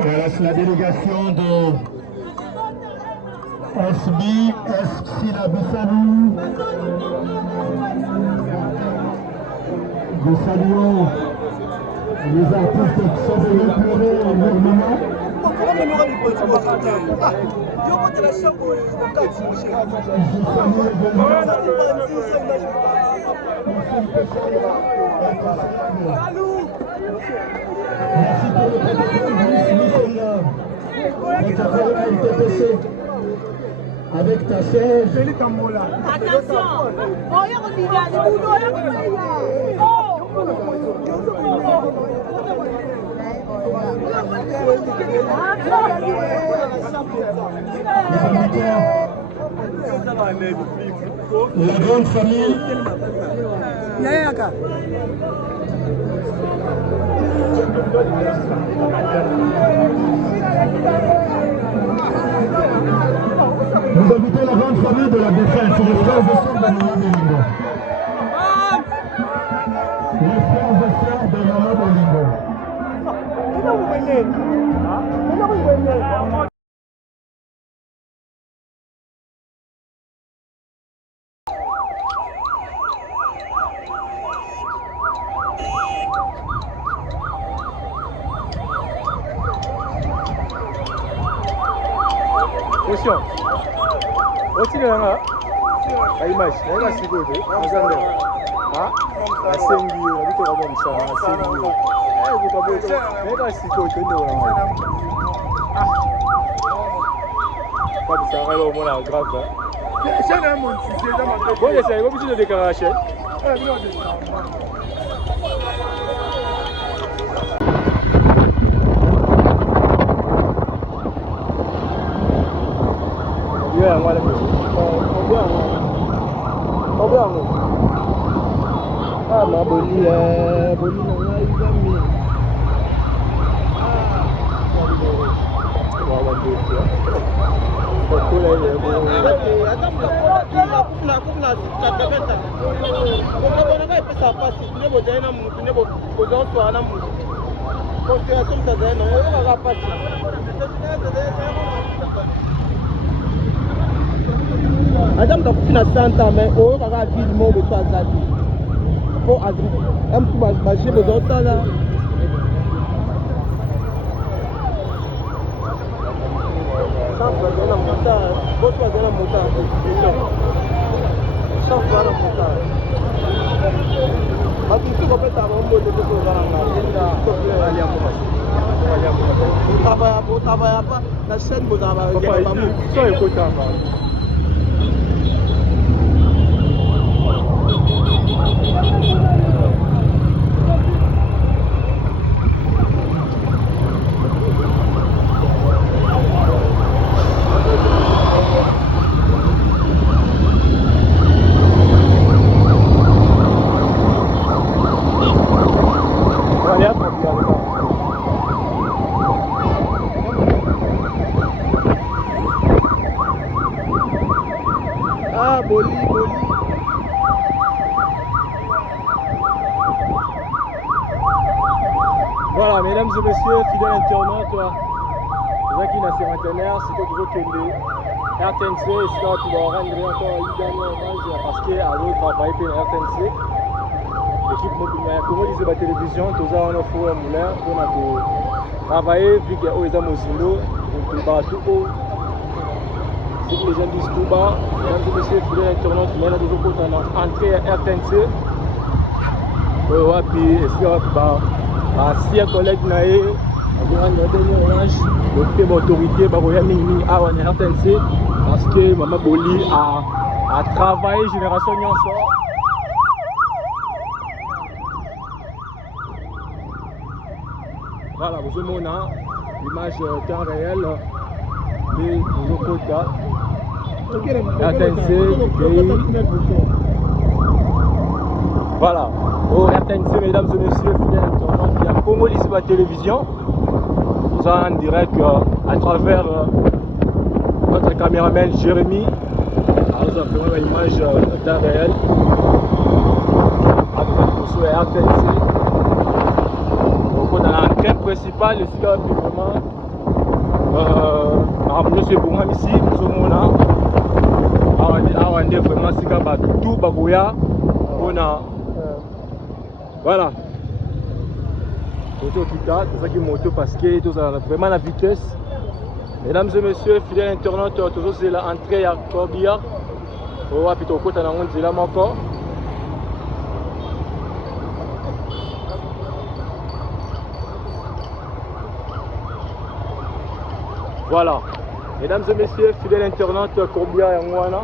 Voilà, c'est la délégation de SB, Sina Bissalou. Nous saluons les artistes qui sont venus pleurer en leur moment. Merci pour le protocole, avec ta sœur. Attention, la grande famille. Nous invitons la grande famille de la défense, les frères et sœurs de Maman Bolingo. Les frères et sœurs de Maman Bolingo. Attention. Otiganga. Aimash, naika sikoje. Azande. Ah? Asengi, abito kama msana, asengi. Kukaboto. Naika sikoje ndio wana. Ah. Kabisa ngalo mona grave. C'est un monde, c'est déjà ma tête. Bon, c'est pas besoin de déclaration. Yeah, wala mo. Obiang. Ah, maboli boli na nga izami. Wala ndio. Kule ile. Atamla chakabeta. Ukabona kai pesa pasi, nebo jaina mtu nebo kozo ana mtu. Considération mtazana, wewe ukapata. Madame Dakufina Santa, mais on va faire le mot de toi, Zadi. Pour un peu bâcher vos autres là. Chance va donner un montant, votre va donner un montant. Chance va donner un montant. Mais tu sais qu'on peut avoir un mot de tout ça. Vous travaillez pas, la chaîne vous travaillez pas. Ça écoute encore. Olha, Voilà, mesdames et messieurs, fidèles internautes, les gens qui sont centenaires, c'est que vous avez RTNC, c'est là tu vas rendre encore une dernière hommage parce qu'il y a un travail pour RTNC. L'équipe Congo disait la télévision, tous on a fait un moulin pour travailler, vu qu'il y a des Mozilo, donc le bas tout haut. C'est que les gens disent tout bas, mesdames et messieurs, fidèles internautes, il y en a des autres côtés en entrée à RTNC. Et puis, si un collègue n'a pas autorité, à RTNC parce que Maman Boli a travaillé génération Nyonso. Voilà, vous avez l'image temps réel de Lokota. RTNC du pays. Voilà, au RTNC, mesdames et messieurs, fidèles internautes, il y a Congo ici la télévision. Nous sommes en direct à travers notre caméraman Jérémy. Alors, nous avons fait une image d'un réel. Sur la RTNC. Donc, on a l'antenne principale, ici, vraiment. Monsieur Boumam ici, nous sommes là. On est vraiment tout Bagoya. On a. Voilà. C'est ça qui monte parce que tout ça vraiment la vitesse. Mesdames et messieurs, fidèles internautes, toujours c'est l'entrée à Corbia. Oh, puis au côté de la encore. Voilà. Mesdames et messieurs, fidèles internautes, Corbia et Mouana.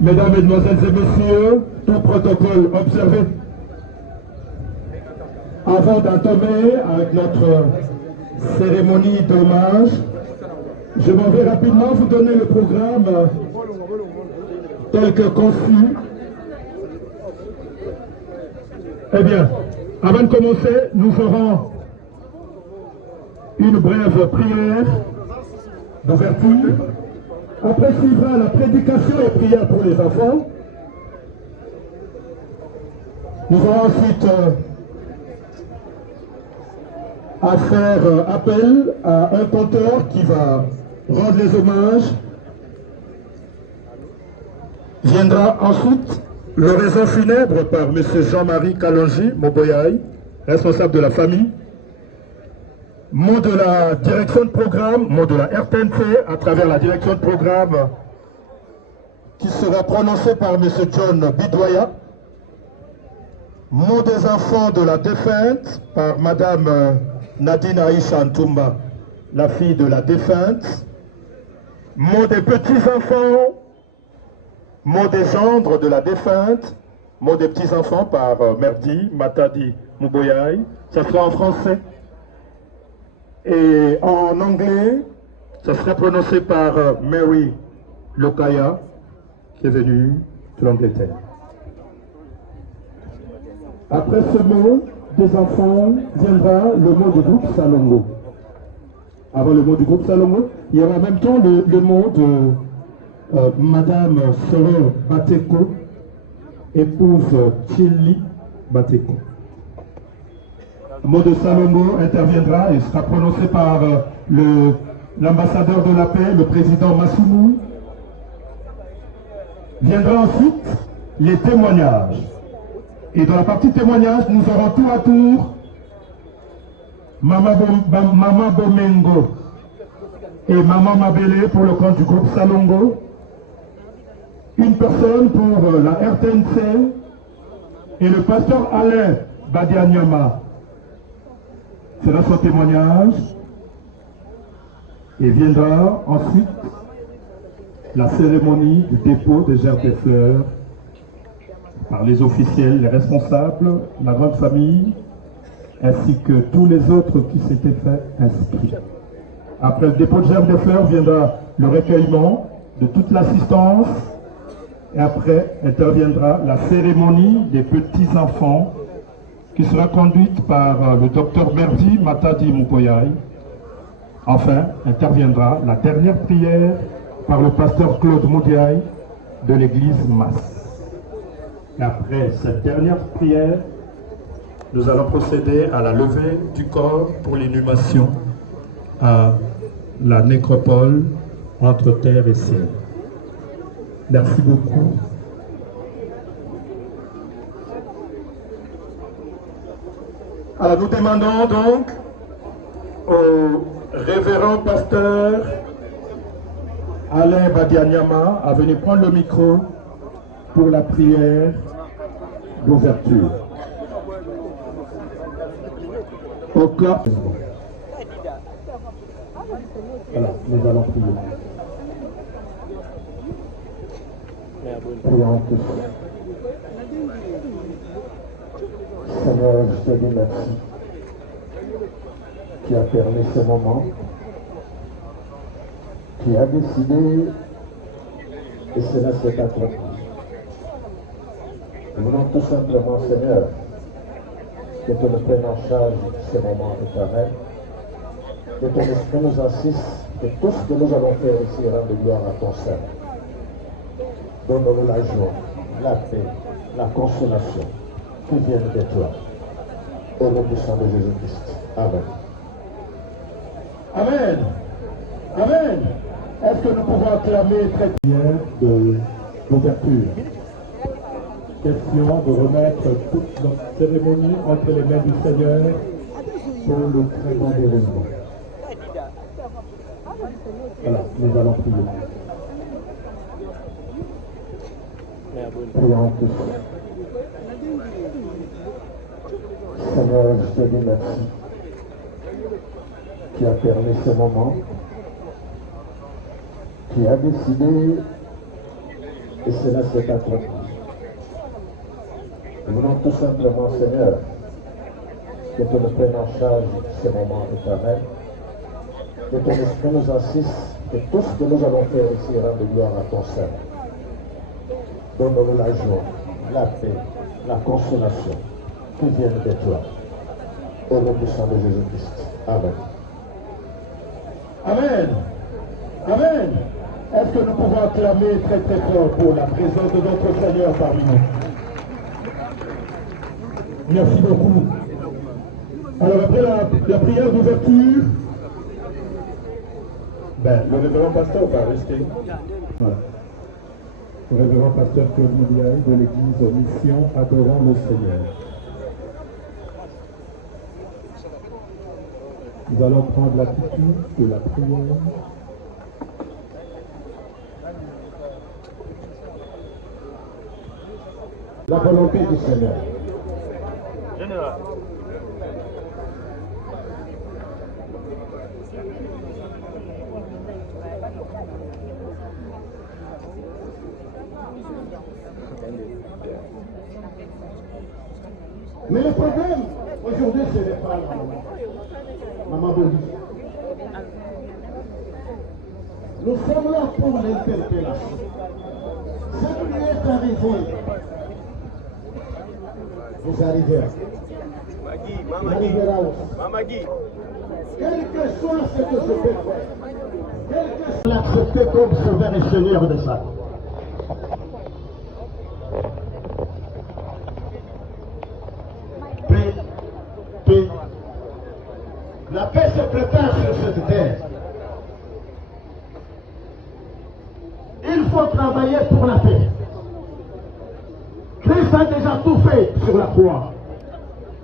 Mesdames, Mesdemoiselles et Messieurs, tout protocole observé. Avant d'entamer avec notre cérémonie d'hommage, je m'en vais rapidement vous donner le programme tel que conçu. Eh bien, avant de commencer, nous ferons une brève prière d'ouverture. Après suivra la prédication et prière pour les enfants. Nous aurons ensuite à faire appel à un conteur qui va rendre les hommages. Viendra ensuite l'oraison funèbre par M. Jean-Marie Kalonji Moboyaï, responsable de la famille. Mot de la direction de programme, mot de la RTNC à travers la direction de programme qui sera prononcé par M. John Bidwaya. Mot des enfants de la défunte par Mme Nadine Aïcha Ntoumba, la fille de la défunte. Mot des petits-enfants, mot des gendres de la défunte, mot des petits-enfants par Merdi Matadi Mouboyaï. Ça sera en français. Et en anglais, ça sera prononcé par Mary Lokaya, qui est venue de l'Angleterre. Après ce mot des enfants, viendra le mot du groupe Salongo. Avant le mot du groupe Salongo, il y aura en même temps le mot de Madame Soro Bateko, épouse Chili Bateko. Le mot de Salongo interviendra et sera prononcé par l'ambassadeur de la paix, le président Massoumou. Viendra ensuite les témoignages. Et dans la partie témoignage, nous aurons tour à tour Mama Bomengo et Maman Mabele pour le compte du groupe Salongo. Une personne pour la RTNC et le pasteur Alain Badianyama. Fera son témoignage et viendra ensuite la cérémonie du dépôt des gerbes des fleurs par les officiels, les responsables, la grande famille, ainsi que tous les autres qui s'étaient fait inscrits. Après le dépôt de gerbes des fleurs viendra le recueillement de toute l'assistance et après interviendra la cérémonie des petits-enfants qui sera conduite par le docteur Merdi Matadi Mukoyai. Enfin, interviendra la dernière prière par le pasteur Claude Moudiaï de l'église Masse. Et après cette dernière prière, nous allons procéder à la levée du corps pour l'inhumation à la nécropole entre terre et ciel. Merci beaucoup. Alors nous demandons donc au révérend pasteur Alain Badianyama à venir prendre le micro pour la prière d'ouverture. Au cas. Voilà, nous allons prier. Prions tous. Seigneur, je te dis merci qui a permis ce moment, qui a décidé et cela s'est accompli. Nous voulons tout simplement, Seigneur, que tu nous prennes en charge ce moment éternel, que ton esprit nous insiste que tout ce que nous allons faire ici rende gloire à ton Seigneur. Donne-nous la joie, la paix, la consolation qui viennent de toi. Au nom du sang de Jésus-Christ. Amen. Amen. Amen. Est-ce que nous pouvons acclamer très bien de l'ouverture? Question de remettre toute notre cérémonie entre les mains du Seigneur pour le très bon déroulement. Voilà, nous allons prier. Prions tous. Seigneur, je te dis merci qui a permis ce moment, qui a décidé et cela s'est accompli. Nous voulons tout simplement, Seigneur, que tu nous prennes en charge ce moment éternel, que ton esprit nous insiste que tout ce que nous allons faire ici rende gloire à ton Seigneur. Donne-nous la joie, la paix, la consolation qui viennent de toi. Au nom du sang de Jésus-Christ. Amen. Amen. Amen. Est-ce que nous pouvons acclamer très très fort pour la présence de notre Seigneur parmi nous? Merci beaucoup. Alors après la prière d'ouverture, le révérend pasteur va rester. Voilà. Le révérend pasteur Claude Moudiaï de l'église Mission Adorant le Seigneur. Nous allons prendre l'attitude de la prière. La volonté du Seigneur. Général. Mais le problème, aujourd'hui, ce n'est pas Maman Boli. Nous sommes là pour l'interpellation. Ce qui est arrivé, vous arrivez. Vous arriverez aussi. Quel que soit ce que je peux faire, quel que soit l'accepter comme sauveur et Seigneur de ça. Paix. La paix se prépare sur cette terre. Il faut travailler pour la paix. Christ a déjà tout fait sur la croix.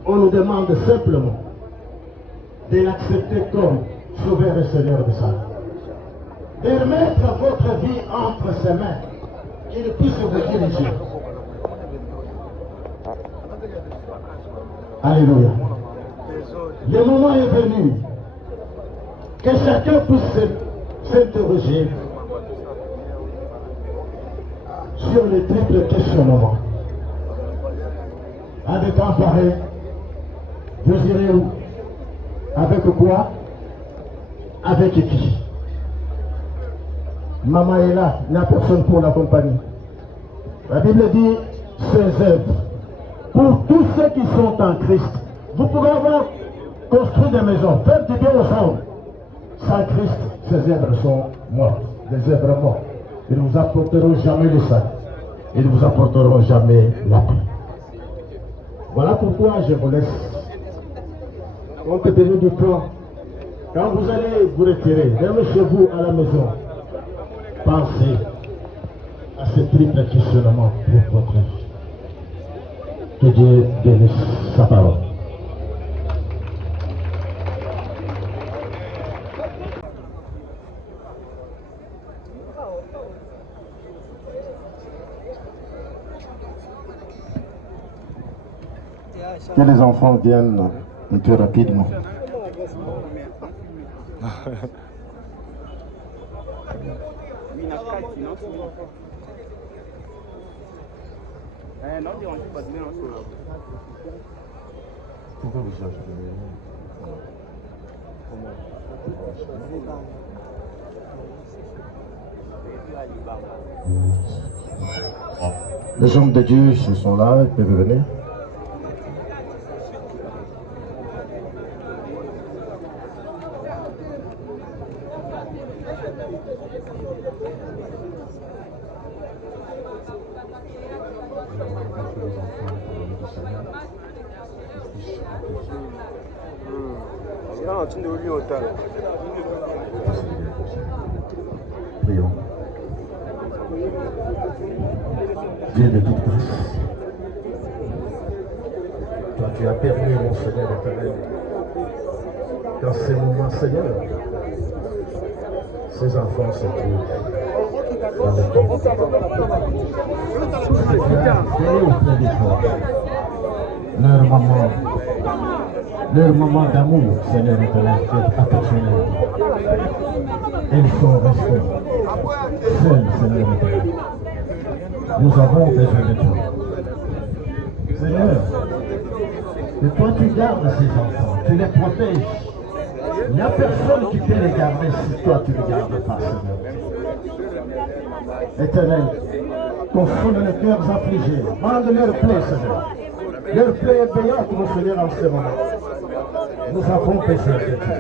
On nous demande simplement de l'accepter comme sauveur et Seigneur de ça. De remettre votre vie entre ses mains, qu'il puisse vous diriger. Alléluia. Le moment est venu que chacun puisse s'interroger sur les triples questionnements. À des temps pareils, vous irez où? Avec quoi? Avec qui? Maman est là, il n'y a personne pour l'accompagner. La Bible dit, ses œuvres pour tous ceux qui sont en Christ. Vous pouvez avoir construit des maisons, faire du bien aux hommes. Sans Christ, ces œuvres sont mortes, des œuvres mortes. Ils ne vous apporteront jamais le salut. Ils ne vous apporteront jamais la paix. Voilà pourquoi je vous laisse. Compte tenu du temps, quand vous allez vous retirer, même chez vous à la maison, pensez à ce triple questionnement pour votre vie. Que Dieu bénisse sa parole. Que les enfants viennent un peu rapidement. Pourquoi vous cherchez? Les hommes de Dieu, ils sont là, ils peuvent venir. Prions. Dieu de toute grâce, toi tu as permis, mon Seigneur éternel, dans ces moments, Seigneur, ces enfants se trouvent dans le temps. Tu as béni auprès de toi leur moment d'amour, Seigneur éternel, qui est affectionnel. Ils sont restés seuls, Seigneur éternel. Nous avons besoin de toi. Seigneur, et toi tu gardes ces enfants, tu les protèges. Il n'y a personne qui peut les garder si toi tu ne les gardes pas, Seigneur. Éternel, console les cœurs affligés, bande leur plaie, Seigneur. Leur plaie est payante, mon Seigneur, en ce moment. Nous avons besoin de toi.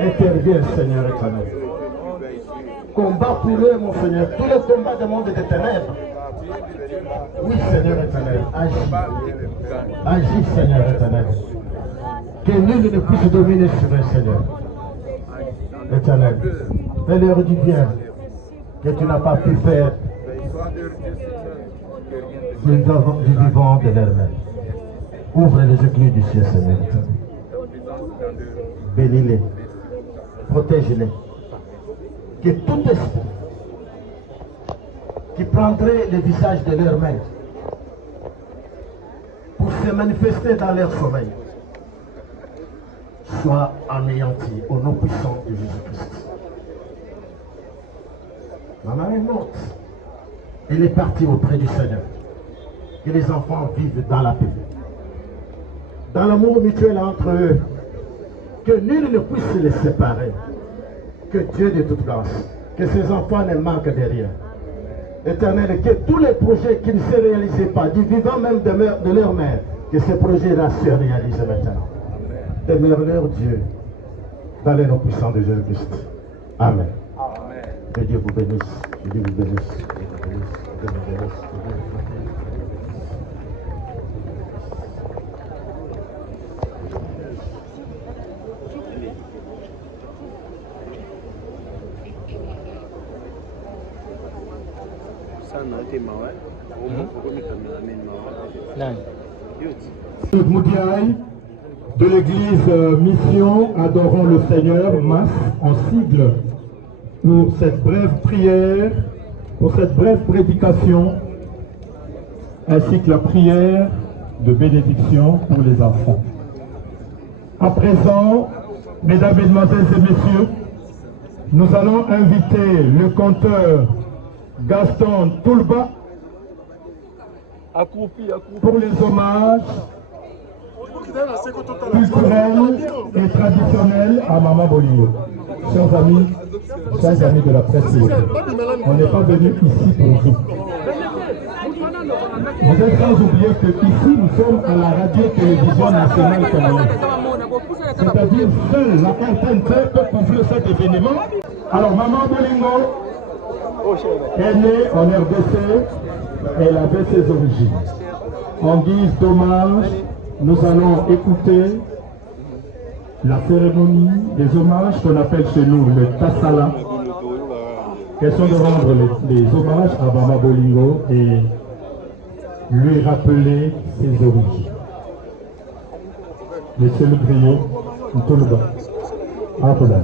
Interviens, Seigneur éternel. Combat pour eux, mon Seigneur, tous les combats du monde des ténèbres. Oui, Seigneur éternel, agis. Agis, Seigneur éternel. Que nul ne puisse dominer sur eux, Seigneur. Éternel, fais-leur du bien que tu n'as pas pu faire du vivant de leur main. Ouvre les écluses du ciel, Seigneur. Bénis-les, protège-les. Que tout esprit qui prendrait le visage de leur maître pour se manifester dans leur sommeil soit anéanti au nom puissant de Jésus-Christ. Maman est morte. Elle est partie auprès du Seigneur. Que les enfants vivent dans la paix, dans l'amour mutuel entre eux, que nul ne puisse les séparer. Que Dieu de toute grâce, que ces enfants ne manquent de rien. Éternel, que tous les projets qui ne se réalisaient pas, du vivant même de leur mère, que ces projets-là se réalisent maintenant. Demeure-leur Dieu, dans les noms puissants de Jésus-Christ. Amen. Amen. Que Dieu vous bénisse. Que Dieu vous bénisse. Que Dieu vous bénisse. Que Dieu vous bénisse. Moudiaï de l'église Mission Adorons le Seigneur, MAS, en sigle, pour cette brève prière, pour cette brève prédication, ainsi que la prière de bénédiction pour les enfants. À présent, mesdames, mesdemoiselles et messieurs, nous allons inviter le conteur Gaston Toulba pour les hommages culturels et traditionnels à Maman Bolio. Chers amis de la presse, on n'est pas venu ici pour vous. Vous êtes sans oublier que ici nous sommes à la radio-télévision nationale camerounaise. C'est-à-dire seule la RTNC peut couvrir cet événement. Alors Maman Bolingo est née en RDC, elle avait ses origines. En guise d'hommage, nous allons écouter la cérémonie des hommages qu'on appelle chez nous le Tassala. Question de rendre les hommages à Maman Bolingo et lui rappeler ses origines. Monsieur le Griot, Ntoluba, Apollo.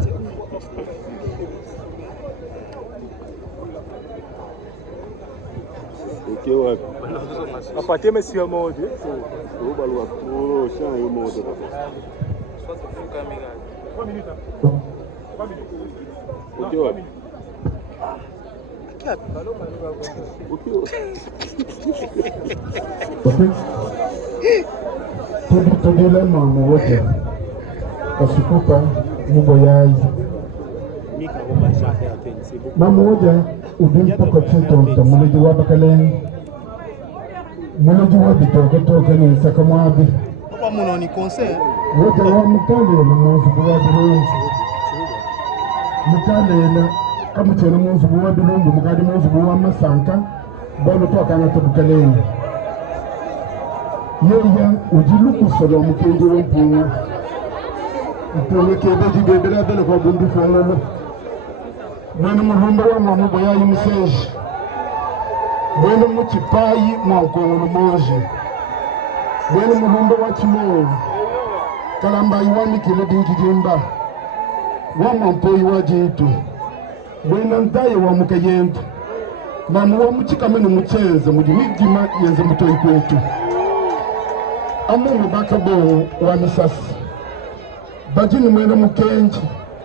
Apate monsieur mode. Tugile mama wote kasukupa muboyayi mama wote ubimpa kochito mtamuleji wabakale muleji wabitoke toke ni sakamwabi Papa mon ni concert wote wa mukale na mwazubu wa bilungu mukale kamutena mwazubu wa bilungu mukadi mwazubu wa masanka bono toka na tubukaleni yeya ujiluku solo mukenje wempunga mpunga kebe jibebera bele kwa bundu fongolo mwene muhumba wa mwamu boyayi museji mwene muchipayi mwankongolo moje mwene muhumba wa chimoyo kalamba iwami kile dinkijimba wa mwampoyi wa jitu mwene ndaye wa mukayentu mamu wa muchikamene muchenze mujimigima yenze mutoyi kwetu amungu bakabo wa misasi bajini mwene mukenji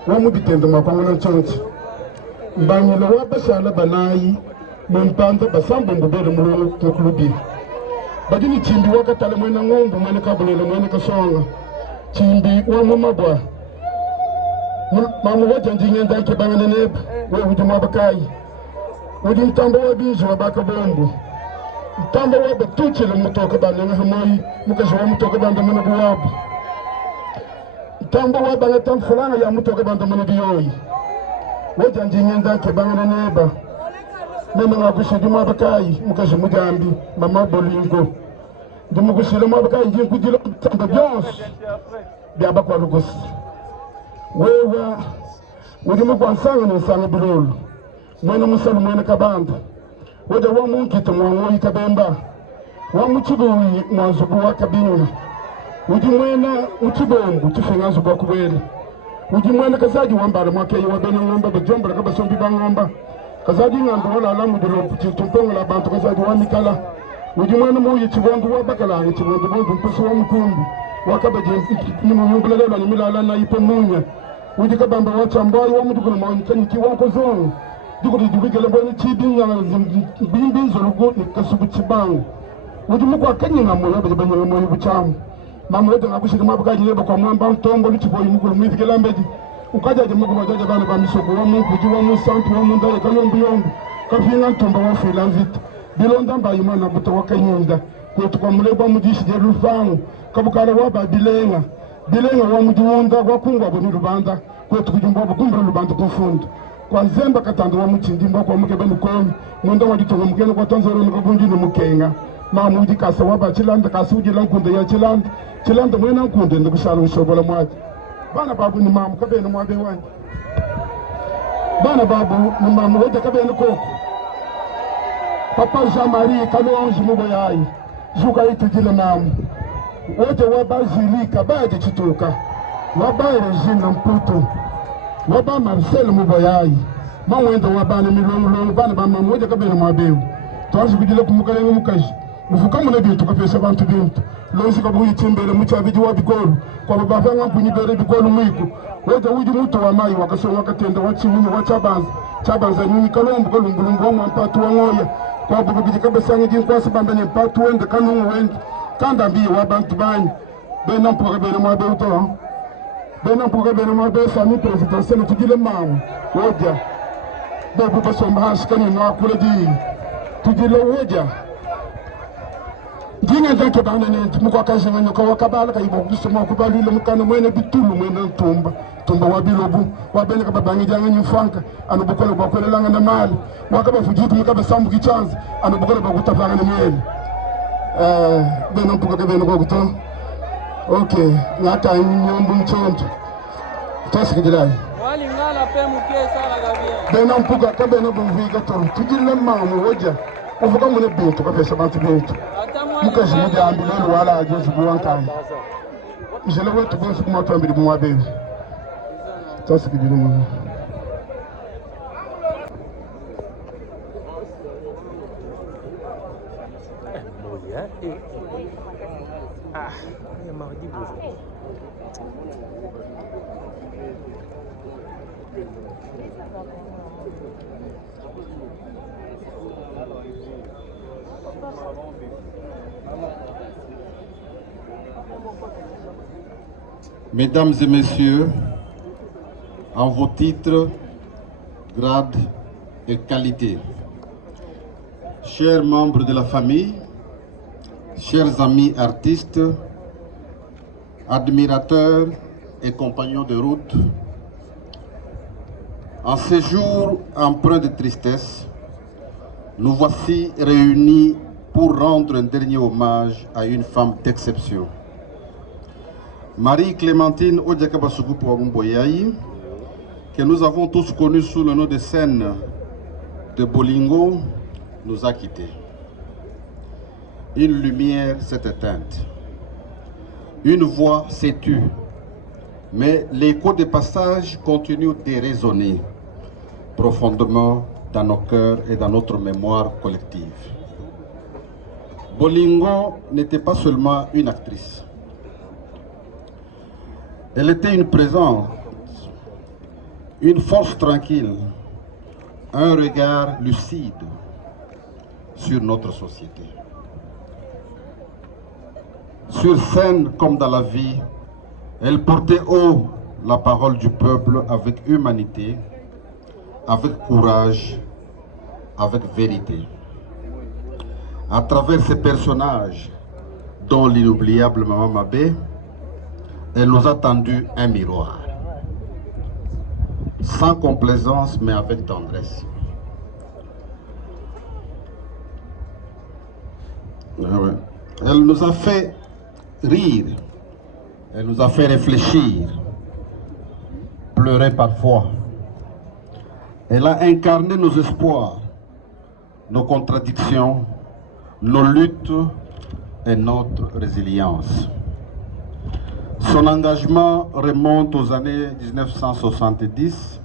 wa mubitendo makwangana chonchi mbanyela wa bashala banayi mumpanda basambo mbubere mulolo kukulubi bajini chimbi wakatale mwene ngombo mwene kabulele mwene kasonga chimbi wa mumabwa mamu wa janjinye ndake bangane neba we hujuma wabakayi wudi mtambo wa bizu wa bakabombo mtambo wa batuchile mutoka bande nga hamoyi mukashwa mutoka bande muna buwabu mtambo wa banga tamfulanga ya mutoka bande muna biyoyi waja njinye ndake banga neba mama nga kushidi mwabakayi mukashwa mujambi Mama Bolingo ndimu kushile mwabakayi njini kujila mtambo byonsu byaba kwa lugusi wewa wudi mukwa nsanga ni nsanga bilolu mwene musalu mwene kabanda waja wa munkita mwangoyi kabemba wa muchibuyi mwanzubu wa kabinga uji mwena uchibombu chifinga zubu wa kubwele uji mwena kazaji wambara mwakeyi wa bena ngomba bejombra kaba sombi ba ngomba kazaji ngamba wala alamu dilo chitumpengo la bantu kazaji wa mikala uji mwena muyi chibondu wa bakalanga chibondu bondu mpusu wa mkumbi wakaba nimu nyungulelelo ni milala na ipo munya uji kabamba wa chambari wa mutukuna mwanyikanyi wa kozonu dukuri dubigele mboni chibinya bimbi zolugo nikasubu chibangu ujumu kwa kanyinga moyo banyanga moyo buchamu mamu yote ngakushika mabakaji lebo kwa mwamba ntombo lichiboyi mukulu mwifike lambeji ukaja je mukuba jaje bana ba misoko wa mungu jiwa mu santu wa mundale kalombi yombi kafinga ntombo wa fila vita bilonda mba yimana buto wa kanyunda kwetu kwa muleba mujishi je rufangu kabukala wa ba bilenga wa mujiwunda kwa kungwa boni rubanda kwetu kujumba bukumbra rubanda kufundu kwa zemba katando wa muchindimba kwa mukebe nukomi mwenda wajitonga mukene kwa tanzoro nikabunji ni mukenga mamu ujikasa waba chilanda kasi ujila nkunde ya chilanda mwena nkunde ndikushala ushobola mwaji bana babu ni mamu kabe ni mwabe wanyi bana babu ni mamu weja kabe ni koko papa Jean-Marie kalonji mubo yayi zuka itujile mamu weja waba zilika baje chituka waba Regina Mputo waba Marcel muboyayi mawendo wabana milongo bana bama moja kabela mwabewu twazi kujile kumukale mukaji mufuka mune bintu kapesa abantu bintu lonsi kabuyi timbele muchabiji wa bikolu kwa baba nga kunyibere bikolu mwiku weja uji muto wa mai wakasonga katenda wachimini chabanza nyinyi kalombo kalumbulumbu wa mpatu wa ngoya kwa bubu biji kabesa ngi kwa sabamba ne mpatu wende kanungu wende kanda mbiye wabantu banyi bena mpuka kabela mwabewu to bena mpuka bena mwabewu sami presidentiel tujile mamu woja bebu basomba hasikani na kule di tujile woja Dina zake bana ne muko kaje ngani ko wakabala ka ibo gisema ko balu le mukana mwene bitulu mwene tumba wabilobu wabele ka babangi janga nyufanka anu bukole bakole langa na mali wakaba fujitu ka basambu kichanzi anu bukole bakutafanga na mwene beno mpuka ka beno ko kuto okay ngata nyombu mchonto tosi kidilai wali ngala pe muke sala gabia beno mpuka ka beno bumvika to tujile mamu woja uvuka mune bintu ka pesa bantu bintu muka jimija ambulelo wala ajesu buwankai jele wetu bonsu kuma to ambili mwa beno tosi kidilai il y a mardi beau. Mesdames et messieurs, en vos titres, grades et qualités, chers membres de la famille, chers amis artistes, admirateurs et compagnons de route, en ces jours empreints de tristesse, nous voici réunis pour rendre un dernier hommage à une femme d'exception. Marie-Clémentine Odjakabasukupu-Abumboyaï, que nous avons tous connue sous le nom de scène de Bolingo, nous a quittés. Une lumière s'est éteinte. Une voix s'est tue. Mais l'écho des passages continue de résonner profondément dans nos cœurs et dans notre mémoire collective. Bolingo n'était pas seulement une actrice. Elle était une présence, une force tranquille, un regard lucide sur notre société. Sur scène comme dans la vie, elle portait haut la parole du peuple avec humanité, avec courage, avec vérité. À travers ces personnages, dont l'inoubliable Maman Mabé, elle nous a tendu un miroir. Sans complaisance, mais avec tendresse. Elle nous a fait rire, elle nous a fait réfléchir, pleurer parfois. Elle a incarné nos espoirs, nos contradictions, nos luttes et notre résilience. Son engagement remonte aux années 1970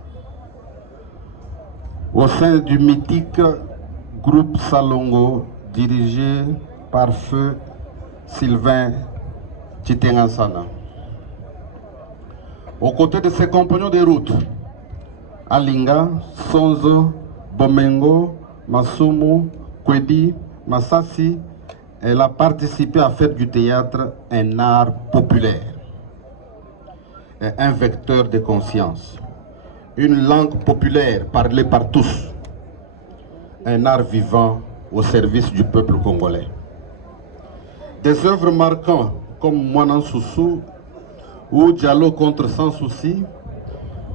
au sein du mythique groupe Salongo dirigé par feu Sylvain Chitengansana. Aux côtés de ses compagnons de route, Alinga, Sonzo, Bomengo, Masumu, Kwedi, Masasi, elle a participé à faire du théâtre un art populaire et un vecteur de conscience. Une langue populaire parlée par tous, un art vivant au service du peuple congolais. Des œuvres marquantes comme Mwanan Soussou ou Diallo contre Sans Souci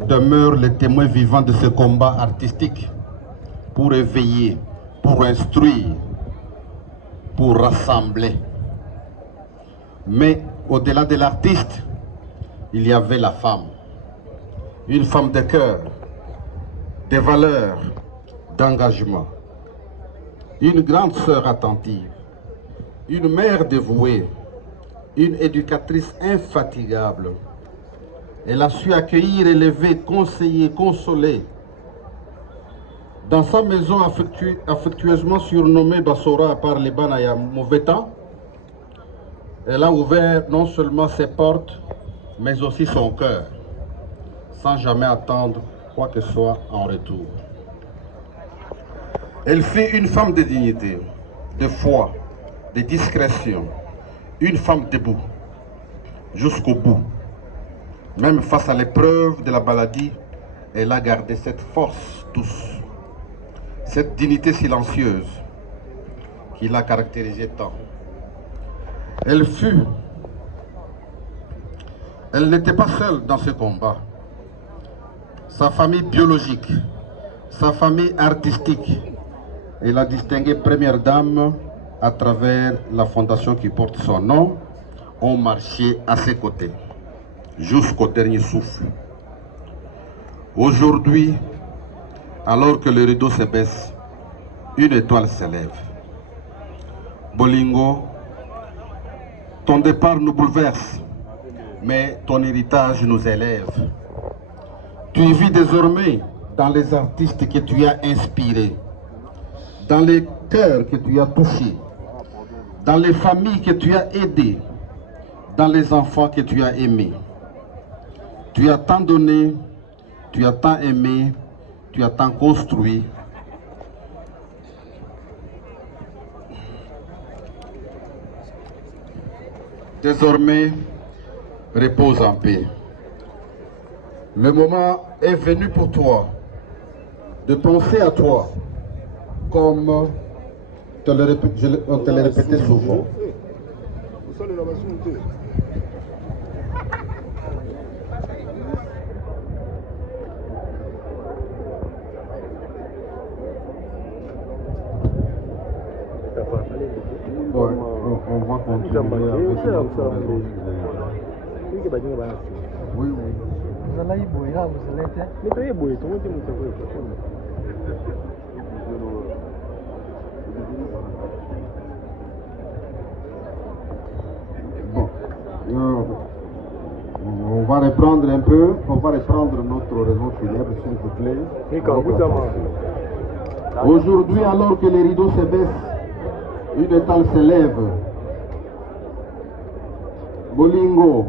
demeurent les témoins vivants de ce combat artistique pour éveiller, pour instruire, pour rassembler. Mais au-delà de l'artiste, il y avait la femme. Une femme de cœur, de valeurs, d'engagement. Une grande sœur attentive, une mère dévouée, une éducatrice infatigable. Elle a su accueillir, élever, conseiller, consoler. Dans sa maison affectueusement surnommée Bassora par les Banaya Mauvais Temps, elle a ouvert non seulement ses portes, mais aussi son cœur, sans jamais attendre quoi que ce soit en retour. Elle fut une femme de dignité, de foi, de discrétion, une femme debout, jusqu'au bout. Même face à l'épreuve de la maladie, elle a gardé cette force douce, cette dignité silencieuse qui l'a caractérisée tant. Elle n'était pas seule dans ce combat. Sa famille biologique, sa famille artistique et la distinguée première dame à travers la fondation qui porte son nom ont marché à ses côtés jusqu'au dernier souffle. Aujourd'hui, alors que le rideau se baisse, une étoile s'élève. Bolingo, ton départ nous bouleverse, mais ton héritage nous élève. Tu vis désormais dans les artistes que tu as inspirés, dans les cœurs que tu as touchés, dans les familles que tu as aidées, dans les enfants que tu as aimés. Tu as tant donné, tu as tant aimé, tu as tant construit. Désormais, repose en paix. Le moment est venu pour toi de penser à toi comme on te l'a répété souvent. Ouais, on va continuer avec notre raison. Oui, oui. Bon, on va reprendre un peu, on va reprendre notre raison funèbre, s'il vous plaît. Aujourd'hui, alors que les rideaux se baissent, une étoile s'élève. Bolingo,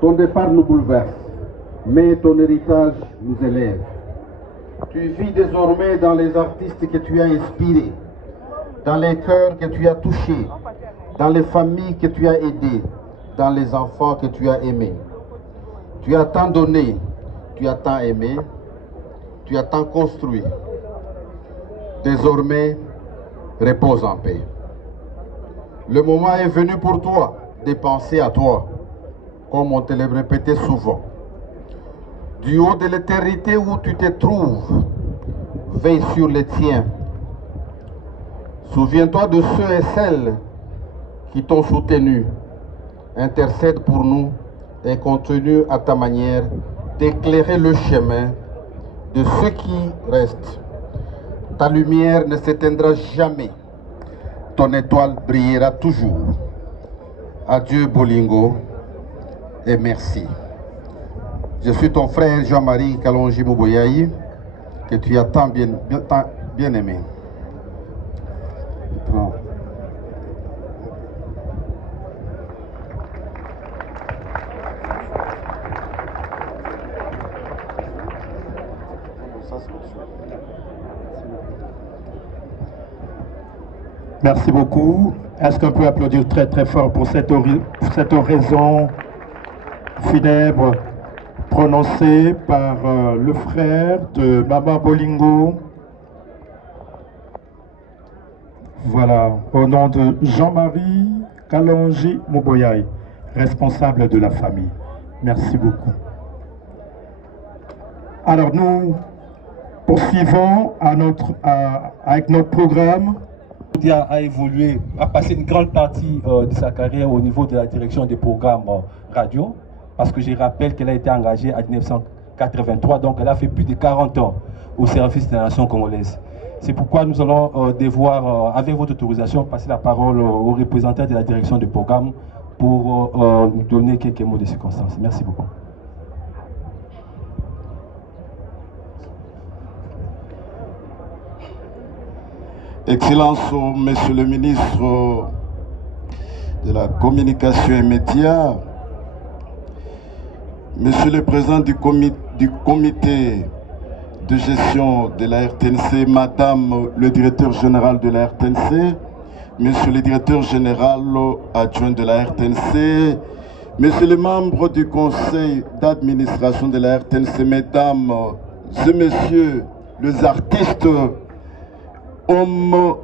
ton départ nous bouleverse, mais ton héritage nous élève. Tu vis désormais dans les artistes que tu as inspirés, dans les cœurs que tu as touchés, dans les familles que tu as aidées, dans les enfants que tu as aimés. Tu as tant donné, tu as tant aimé, tu as tant construit. Désormais, repose en paix. Le moment est venu pour toi de penser à toi, comme on te l'a répété souvent. Du haut de l'éternité où tu te trouves, veille sur les tiens. Souviens-toi de ceux et celles qui t'ont soutenu. Intercède pour nous et continue à ta manière d'éclairer le chemin de ceux qui restent. Ta lumière ne s'éteindra jamais. Ton étoile brillera toujours. Adieu Bolingo et merci. Je suis ton frère Jean-Marie Kalonji Mouboyaï, que tu as tant bien aimé. Merci beaucoup. Est-ce qu'on peut applaudir très très fort pour cette oraison funèbre prononcée par le frère de Maman Bolingo. Voilà, au nom de Jean-Marie Kalonji Mouboyaï, responsable de la famille. Merci beaucoup. Alors nous poursuivons avec notre programme. Dia a évolué, a passé une grande partie de sa carrière au niveau de la direction des programmes radio, parce que je rappelle qu'elle a été engagée en 1983, donc elle a fait plus de 40 ans au service de la nation congolaise. C'est pourquoi nous allons devoir, avec votre autorisation, passer la parole aux représentants de la direction des programmes pour nous donner quelques mots de circonstance. Merci beaucoup. Excellence, Monsieur le ministre de la Communication et Médias, Monsieur le Président du comité de gestion de la RTNC, Madame le Directeur Général de la RTNC, Monsieur le Directeur Général adjoint de la RTNC, Monsieur les membres du Conseil d'administration de la RTNC, Mesdames et Messieurs les artistes, hommes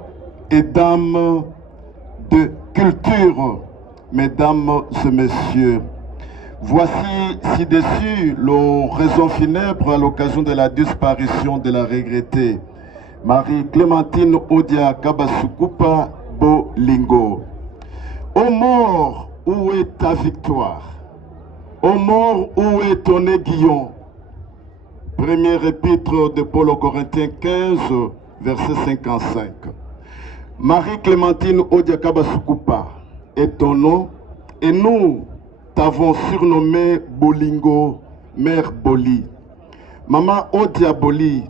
et dames de culture, mesdames et messieurs, voici ci-dessus le raison funèbre à l'occasion de la disparition de la regrettée Marie-Clémentine Odia Kabasukupa Bolingo. Ô mort, où est ta victoire? Ô mort, où est ton aiguillon? Premier épître de Paul aux Corinthiens 15, verset 55. Marie-Clémentine Odia Kabasukupa est ton nom, et nous t'avons surnommé Bolingo, Mère Boli. Maman Odia Boli,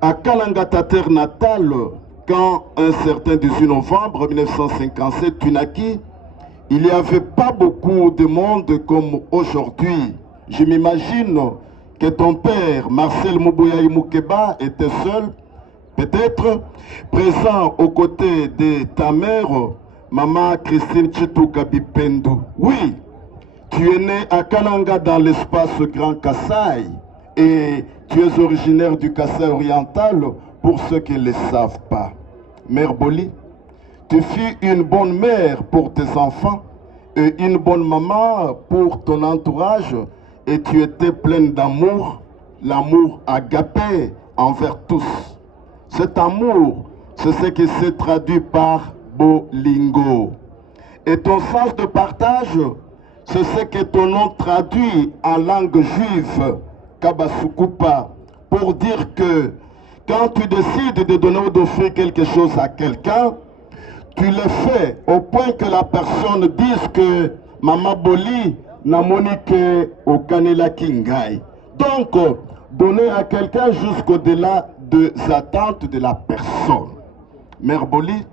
à Kalanga, ta terre natale, quand un certain 18 novembre 1957 tu naquis, il n'y avait pas beaucoup de monde comme aujourd'hui. Je m'imagine que ton père, Marcel Mouboyaï Moukeba, était seul, peut-être présent aux côtés de ta mère, Maman Christine Chitouka Bipendou. Oui, tu es né à Kalanga dans l'espace Grand Kassai et tu es originaire du Kassai oriental pour ceux qui ne le savent pas. Mère Boli, tu fus une bonne mère pour tes enfants et une bonne maman pour ton entourage et tu étais pleine d'amour, l'amour agapé envers tous. Cet amour, c'est ce qui s'est traduit par Bolingo. Et ton sens de partage, c'est ce que ton nom traduit en langue juive, Kabasukupa, pour dire que quand tu décides de donner ou d'offrir quelque chose à quelqu'un, tu le fais au point que la personne dise que Maman Boli n'a monique au Kanela Kingai. Donc, donner à quelqu'un jusqu'au-delà des attentes de la personne. Mère Boli,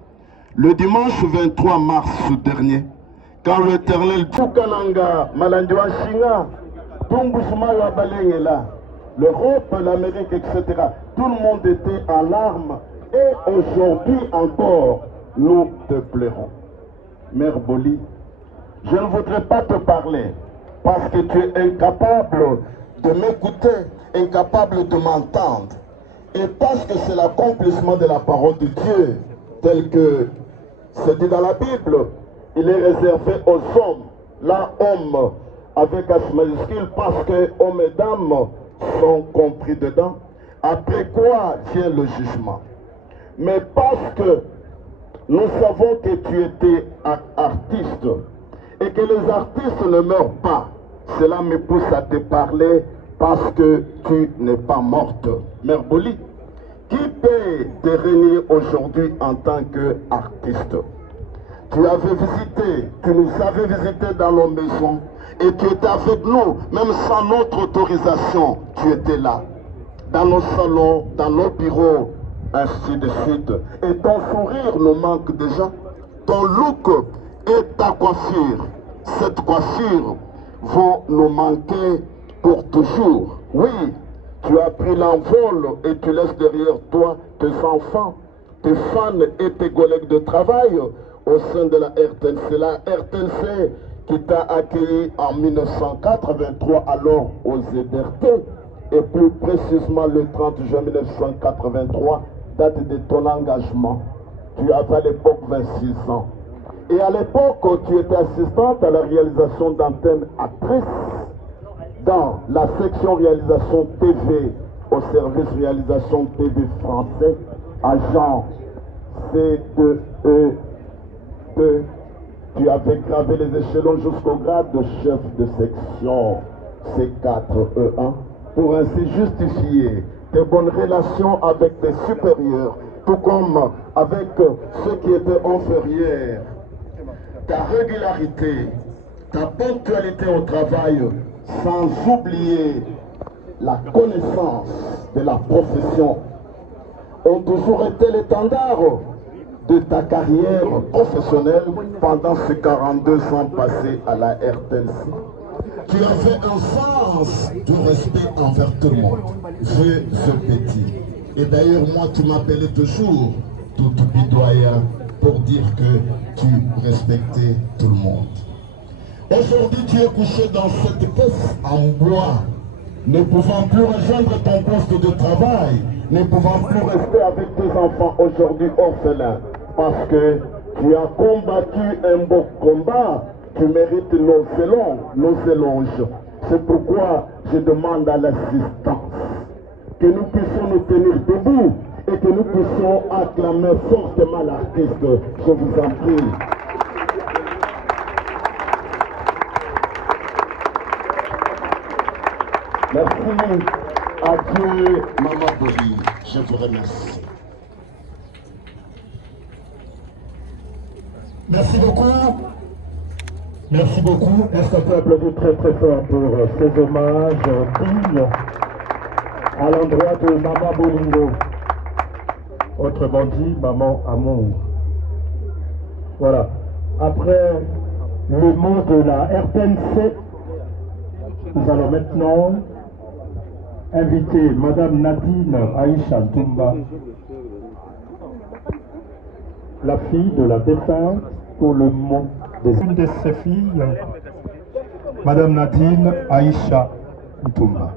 le dimanche 23 mars dernier, quand l'Éternel Tukalanga, Malandiwa Shinga, Tumbusuma Balengela, l'Europe, l'Amérique, etc., tout le monde était en larmes. Et aujourd'hui encore, nous te pleurons. Mère Boli, je ne voudrais pas te parler parce que tu es incapable de m'écouter, incapable de m'entendre. Et parce que c'est l'accomplissement de la parole de Dieu, tel que c'est dit dans la Bible, il est réservé aux hommes. Là, homme avec H majuscule, parce que hommes et dames sont compris dedans. Après quoi vient le jugement. Mais parce que nous savons que tu étais artiste et que les artistes ne meurent pas, cela me pousse à te parler parce que tu n'es pas morte. Mère Boli, qui peut te régner aujourd'hui en tant qu'artiste? Tu avais visité, tu nous avais visité dans nos maisons et tu étais avec nous, même sans notre autorisation, tu étais là. Dans nos salons, dans nos bureaux, ainsi de suite. Et ton sourire nous manque déjà. Ton look et ta coiffure, cette coiffure vont nous manquer pour toujours. Oui, tu as pris l'envol et tu laisses derrière toi tes enfants, tes fans et tes collègues de travail au sein de la RTNC. La RTNC qui t'a accueilli en 1983, alors aux ZRT, et plus précisément le 30 juin 1983, date de ton engagement. Tu avais à l'époque 26 ans. Et à l'époque, tu étais assistante à la réalisation d'antennes actrices dans la section réalisation TV au service réalisation TV français, agent C2E2. Tu avais gravé les échelons jusqu'au grade de chef de section C4E1 pour ainsi justifier tes bonnes relations avec tes supérieurs, tout comme avec ceux qui étaient inférieurs. Ta régularité, ta ponctualité au travail, sans oublier la connaissance de la profession, ont toujours été l'étendard de ta carrière professionnelle pendant ces 42 ans passés à la RTNC. Tu avais un sens du respect envers tout le monde, vieux et petit. Et d'ailleurs, moi, tu m'appelais toujours tout bidoyen pour dire que tu respectais tout le monde. Aujourd'hui, tu es couché dans cette caisse en bois, ne pouvant plus rejoindre ton poste de travail, ne pouvant plus rester avec tes enfants aujourd'hui orphelins, parce que tu as combattu un beau combat Tu mérites nos éloges. C'est pourquoi je demande à l'assistance que nous puissions nous tenir debout et que nous puissions acclamer fortement l'artiste. Je vous en prie. Merci. Adieu, Maman Boli. Je vous remercie. Merci beaucoup. Merci beaucoup. Est-ce qu'on peut applaudir très très fort pour ces hommages dignes à l'endroit de Maman Bolingo, autrement dit Maman Amour. Voilà. Après le mot de la RTNC, nous allons maintenant inviter Madame Nadine Aïcha Ntumba, la fille de la défunte, pour le mot des une de ses filles, Madame Nadine Aïcha Ntumba.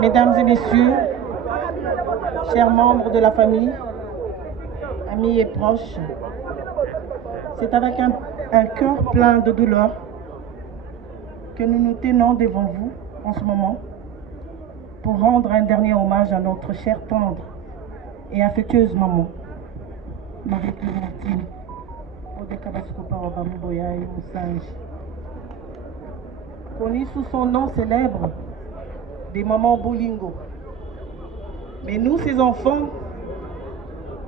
Mesdames et messieurs, chers membres de la famille, amis et proches, c'est avec un cœur plein de douleur que nous nous tenons devant vous en ce moment pour rendre un dernier hommage à notre chère tendre et affectueuse maman, Marie-Clémentine Odekabasikopa Wabamuboya et Moussange. Connue sous son nom célèbre des mamans Bolingo. Mais nous, ses enfants,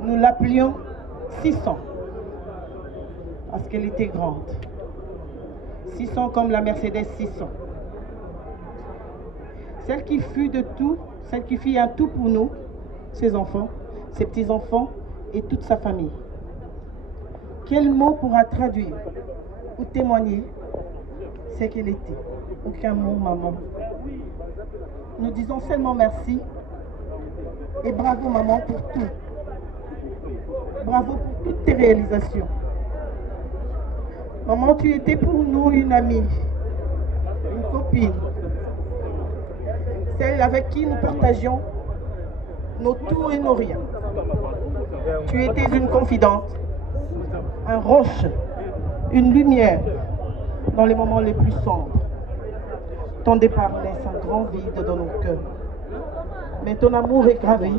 nous l'appelions 600 parce qu'elle était grande. 600 comme la Mercedes 600. Celle qui fut de tout, celle qui fit un tout pour nous, ses enfants, ses petits-enfants et toute sa famille. Quel mot pourra traduire ou témoigner ce qu'elle était? Aucun mot, maman. Nous disons seulement merci et bravo maman pour tout. Bravo pour toutes tes réalisations. Maman, tu étais pour nous une amie, une copine, celle avec qui nous partagions nos tout et nos rien. Tu étais une confidente, un roche, une lumière dans les moments les plus sombres. Ton départ laisse un grand vide dans nos cœurs. Mais ton amour est gravé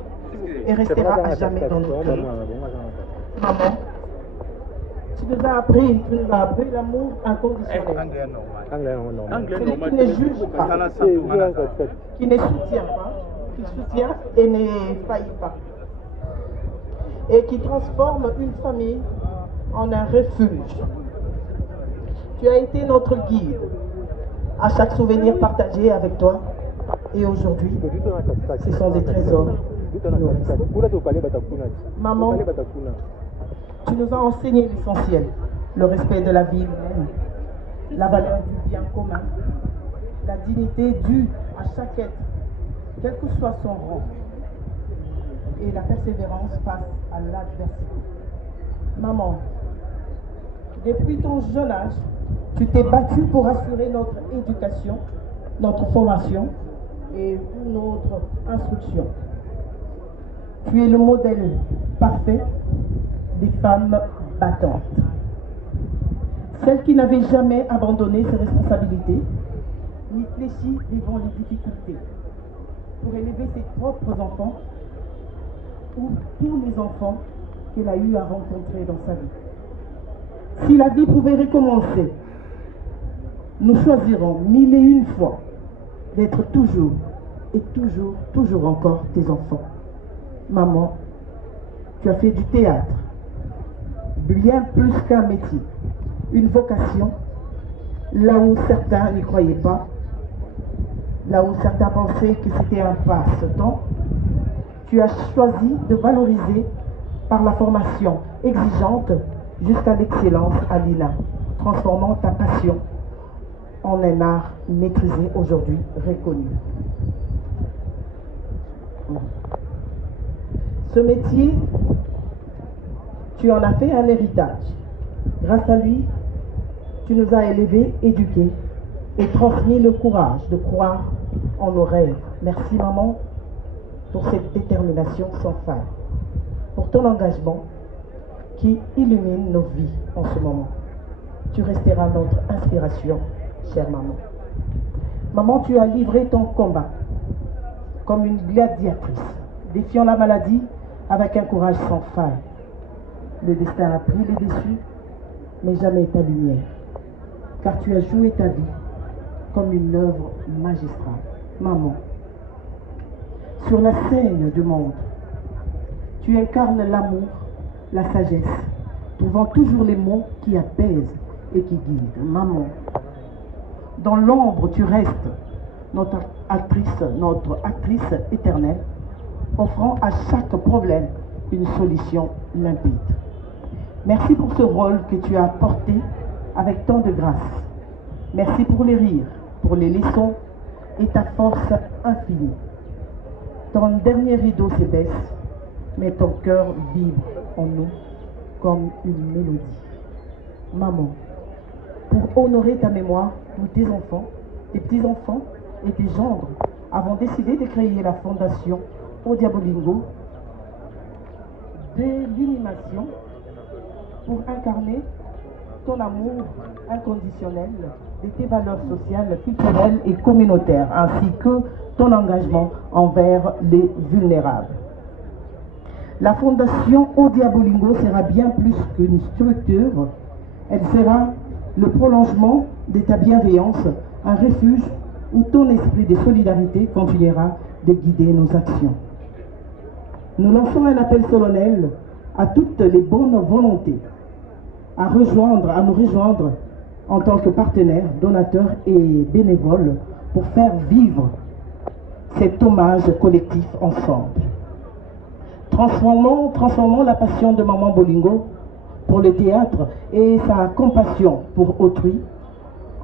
et restera à jamais dans nos cœurs. Maman, tu nous as appris l'amour inconditionnel. Celui qui ne juge pas, qui ne soutient pas, qui soutient et ne faillit pas. Et qui transforme une famille en un refuge. Tu as été notre guide à chaque souvenir partagé avec toi. Et aujourd'hui, ce sont des trésors qui nous restent. Maman, tu nous as enseigné l'essentiel, le respect de la vie humaine, la valeur du bien commun, la dignité due à chaque être, quel que soit son rang, et la persévérance face à l'adversité. Maman, depuis ton jeune âge, tu t'es battue pour assurer notre éducation, notre formation et notre instruction. Tu es le modèle parfait des femmes battantes. Celles qui n'avaient jamais abandonné ses responsabilités, ni fléchi devant les difficultés, pour élever ses propres enfants ou tous les enfants qu'elle a eu à rencontrer dans sa vie. Si la vie pouvait recommencer, nous choisirons 1001 fois d'être toujours et toujours encore tes enfants. Maman, tu as fait du théâtre, bien plus qu'un métier. une vocation, là où certains n'y croyaient pas, là où certains pensaient que c'était un passe-temps. Tu as choisi de valoriser par la formation exigeante jusqu'à l'excellence à l'INA, transformant ta passion en un art maîtrisé, aujourd'hui reconnu. Ce métier, tu en as fait un héritage. Grâce à lui, tu nous as élevés, éduqués et transmis le courage de croire en nos rêves. Merci maman pour cette détermination sans faille, pour ton engagement qui illumine nos vies en ce moment. Tu resteras notre inspiration, chère maman. Maman, tu as livré ton combat comme une gladiatrice, défiant la maladie avec un courage sans faille. Le destin a pris les déçus, mais jamais ta lumière, car tu as joué ta vie comme une œuvre magistrale. Maman, sur la scène du monde, tu incarnes l'amour, la sagesse, trouvant toujours les mots qui apaisent et qui guident. Maman, dans l'ombre, tu restes notre actrice éternelle, offrant à chaque problème une solution limpide. Merci pour ce rôle que tu as porté avec tant de grâce. Merci pour les rires, pour les leçons et ta force infinie. Ton dernier rideau s'ébaisse, mais ton cœur vibre en nous comme une mélodie. Maman, pour honorer ta mémoire, nous, tes enfants, tes petits-enfants et tes gendres avons décidé de créer la fondation Odiabolingo de l'animation pour incarner ton amour inconditionnel de tes valeurs sociales, culturelles et communautaires, ainsi que ton engagement envers les vulnérables. La fondation Odiabolingo sera bien plus qu'une structure, elle sera le prolongement de ta bienveillance, un refuge où ton esprit de solidarité continuera de guider nos actions. Nous lançons un appel solennel à toutes les bonnes volontés à nous rejoindre en tant que partenaires, donateurs et bénévoles pour faire vivre cet hommage collectif ensemble. Transformons la passion de Maman Bolingo pour le théâtre et sa compassion pour autrui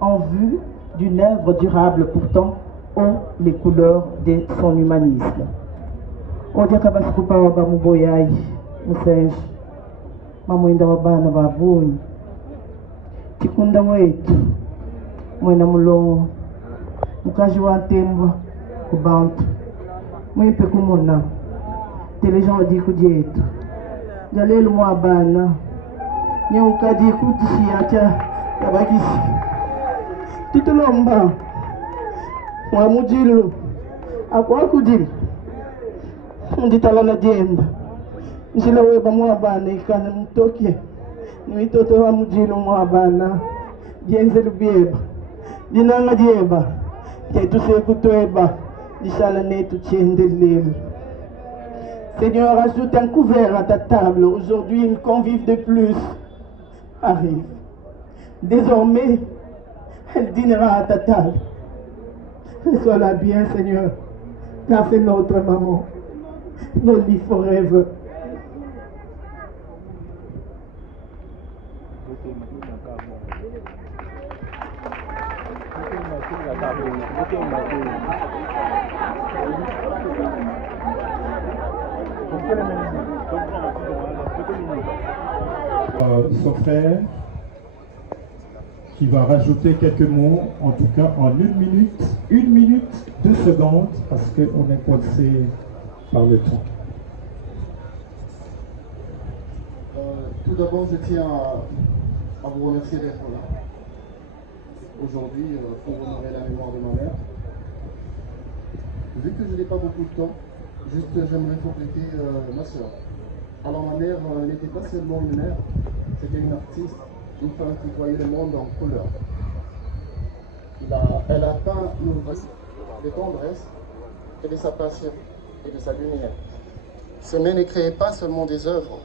en vue d'une œuvre durable pourtant haut les couleurs de son humanisme. Odiakabasikupa wabamuboyai musej mamwenda wabana babuni tikunda wetu mwena mulongo mukaji wa Ntemba kubantu mwipe kumuna television odi kudietu jalelu mwabana nyeukaji kutishia cha yabakisi titulomba wa mujilu akwa kujili nditalala jemba njila weba mwabana ikana mtoke nimitoto wa mujilu mwabana jenze lubieba dinanga dieba tetu sekutweba dishala netu tiendelele. Seigneur, ajoute un couvert à ta table. Aujourd'hui, une convive de plus arrive. Désormais, elle dînera à ta table. Sois-la bien, Seigneur, car c'est notre maman. Nos lits forever. Son frère qui va rajouter quelques mots, en tout cas en 1 minute, 2 secondes, parce qu'on est coincé par le temps. Tout d'abord, je tiens à vous remercier d'être là aujourd'hui pour honorer la mémoire de ma mère. Vu que je n'ai pas beaucoup de temps, juste j'aimerais compléter ma soeur. Alors ma mère n'était pas seulement une mère, c'était une artiste, une femme qui voyait le monde en couleur. Elle a peint nos vies de tendresse et de sa passion et de sa lumière. Ces mains ne créaient pas seulement des œuvres,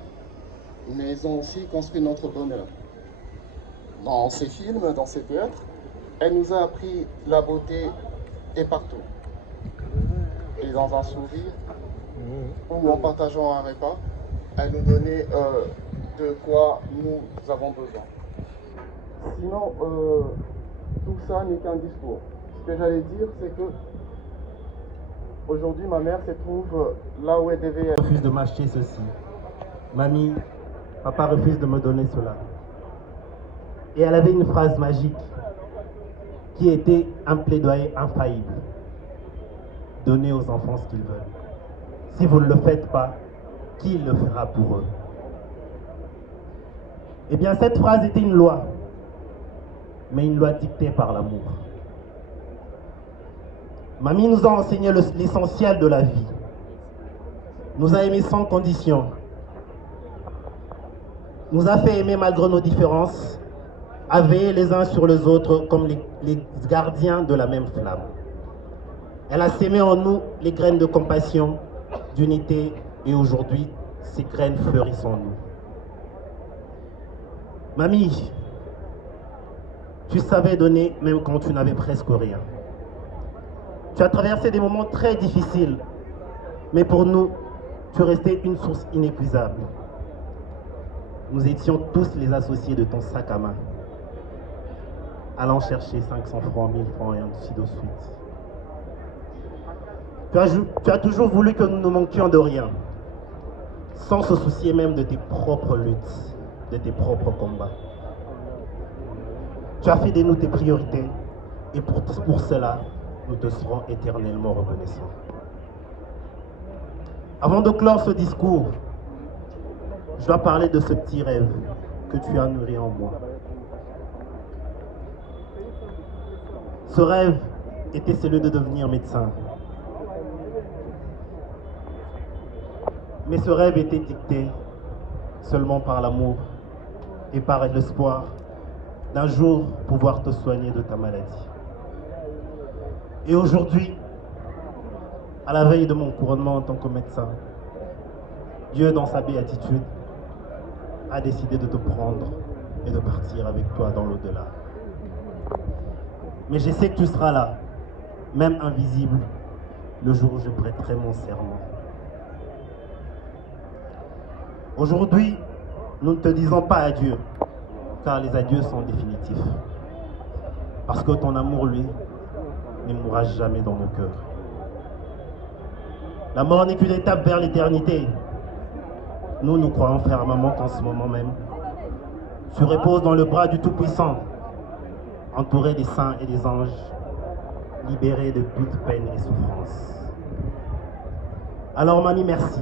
mais elles ont aussi construit notre bonheur. dans ses films, dans ses théâtres. Elle nous a appris la beauté est partout. Et dans un sourire, ou en partageant un repas, elle nous donnait de quoi nous avons besoin. Sinon, tout ça n'est qu'un discours. Ce que j'allais dire, c'est que aujourd'hui, ma mère se trouve là où elle devait être. Refuse de m'acheter ceci. Mamie, papa refuse de me donner cela. Et elle avait une phrase magique qui était un plaidoyer infaillible. Donnez aux enfants ce qu'ils veulent. Si vous ne le faites pas, qui le fera pour eux? Eh bien, cette phrase était une loi, mais une loi dictée par l'amour. Mamie nous a enseigné l'essentiel de la vie. Nous a aimés sans condition. Nous a fait aimer malgré nos différences, à veiller les uns sur les autres comme les gardiens de la même flamme. Elle a sémé en nous les graines de compassion, d'unité, et aujourd'hui, ces graines fleurissent en nous. Mamie, tu savais donner même quand tu n'avais presque rien. Tu as traversé des moments très difficiles, mais pour nous, tu restais une source inépuisable. Nous étions tous les associés de ton sac à main, allant chercher 500 francs, 1000 francs et ainsi de suite. Tu as toujours voulu que nous ne manquions de rien, sans se soucier même de tes propres luttes, de tes propres combats. Tu as fait de nous tes priorités, et pour cela, nous te serons éternellement reconnaissants. Avant de clore ce discours, je dois parler de ce petit rêve que tu as nourri en moi. Ce rêve était celui de devenir médecin. Mais ce rêve était dicté seulement par l'amour et par l'espoir d'un jour pouvoir te soigner de ta maladie. Et aujourd'hui, à la veille de mon couronnement en tant que médecin, Dieu, dans sa béatitude, a décidé de te prendre et de partir avec toi dans l'au-delà. Mais je sais que tu seras là, même invisible, le jour où je prêterai mon serment. Aujourd'hui, nous ne te disons pas adieu, car les adieux sont définitifs. Parce que ton amour, lui, ne mourra jamais dans nos cœurs. La mort n'est qu'une étape vers l'éternité. Nous croyons fermement qu'en ce moment même, tu reposes dans le bras du Tout-Puissant, entouré des saints et des anges, libéré de toute peine et souffrance. Alors, mamie, merci.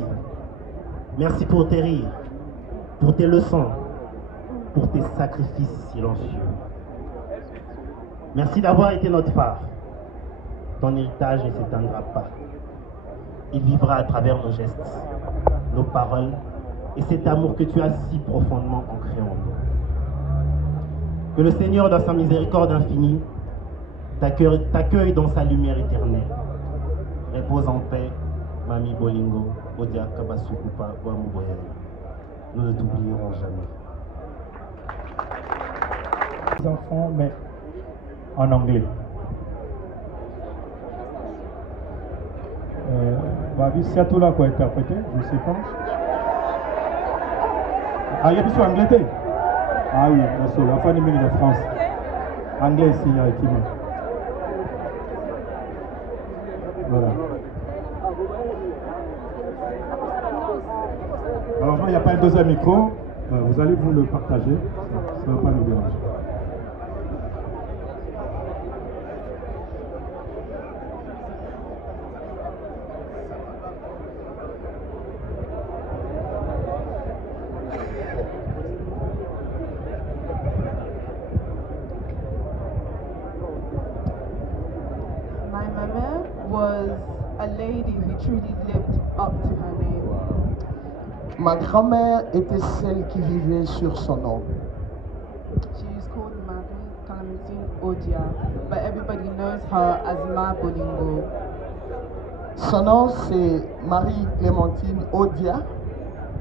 Merci pour tes rires, pour tes leçons, pour tes sacrifices silencieux. Merci d'avoir été notre phare. Ton héritage ne s'éteindra pas. Il vivra à travers nos gestes, nos paroles et cet amour que tu as si profondément ancré en nous. Que le Seigneur, dans sa miséricorde infinie, t'accueille dans sa lumière éternelle. Repose en paix, Mamie Bolingo, Odia Kabasukupa, Wamuboyel. Nous ne t'oublierons jamais. Les enfants, mais en anglais. C'est à tout là quoi interpréter, je ne sais pas. Ah, il y a plus sur Angleterre. Ah oui, c'est la fin de France. Anglais ici, il y a qui. Voilà. Alors, il n'y a pas un deuxième micro. Vous allez vous le partager. Ça ne va pas nous déranger. Ma grand-mère était celle qui vivait sur son nom. She is called Marie Clementine Odia, but everybody knows her as Ma Bolingo. Son nom c'est Marie Clémentine Odia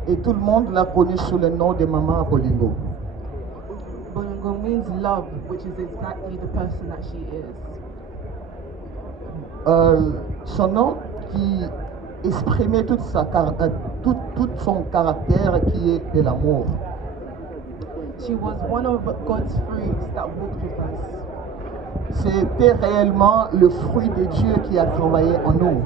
et tout le monde la connaît sous le nom de Maman Bolingo. Bolingo means love, which is exactly the person that she is. Son nom qui exprimait tout son caractère qui est de l'amour. She was one of God's fruits that walked with us. C'était réellement le fruit de Dieu qui a travaillé en nous.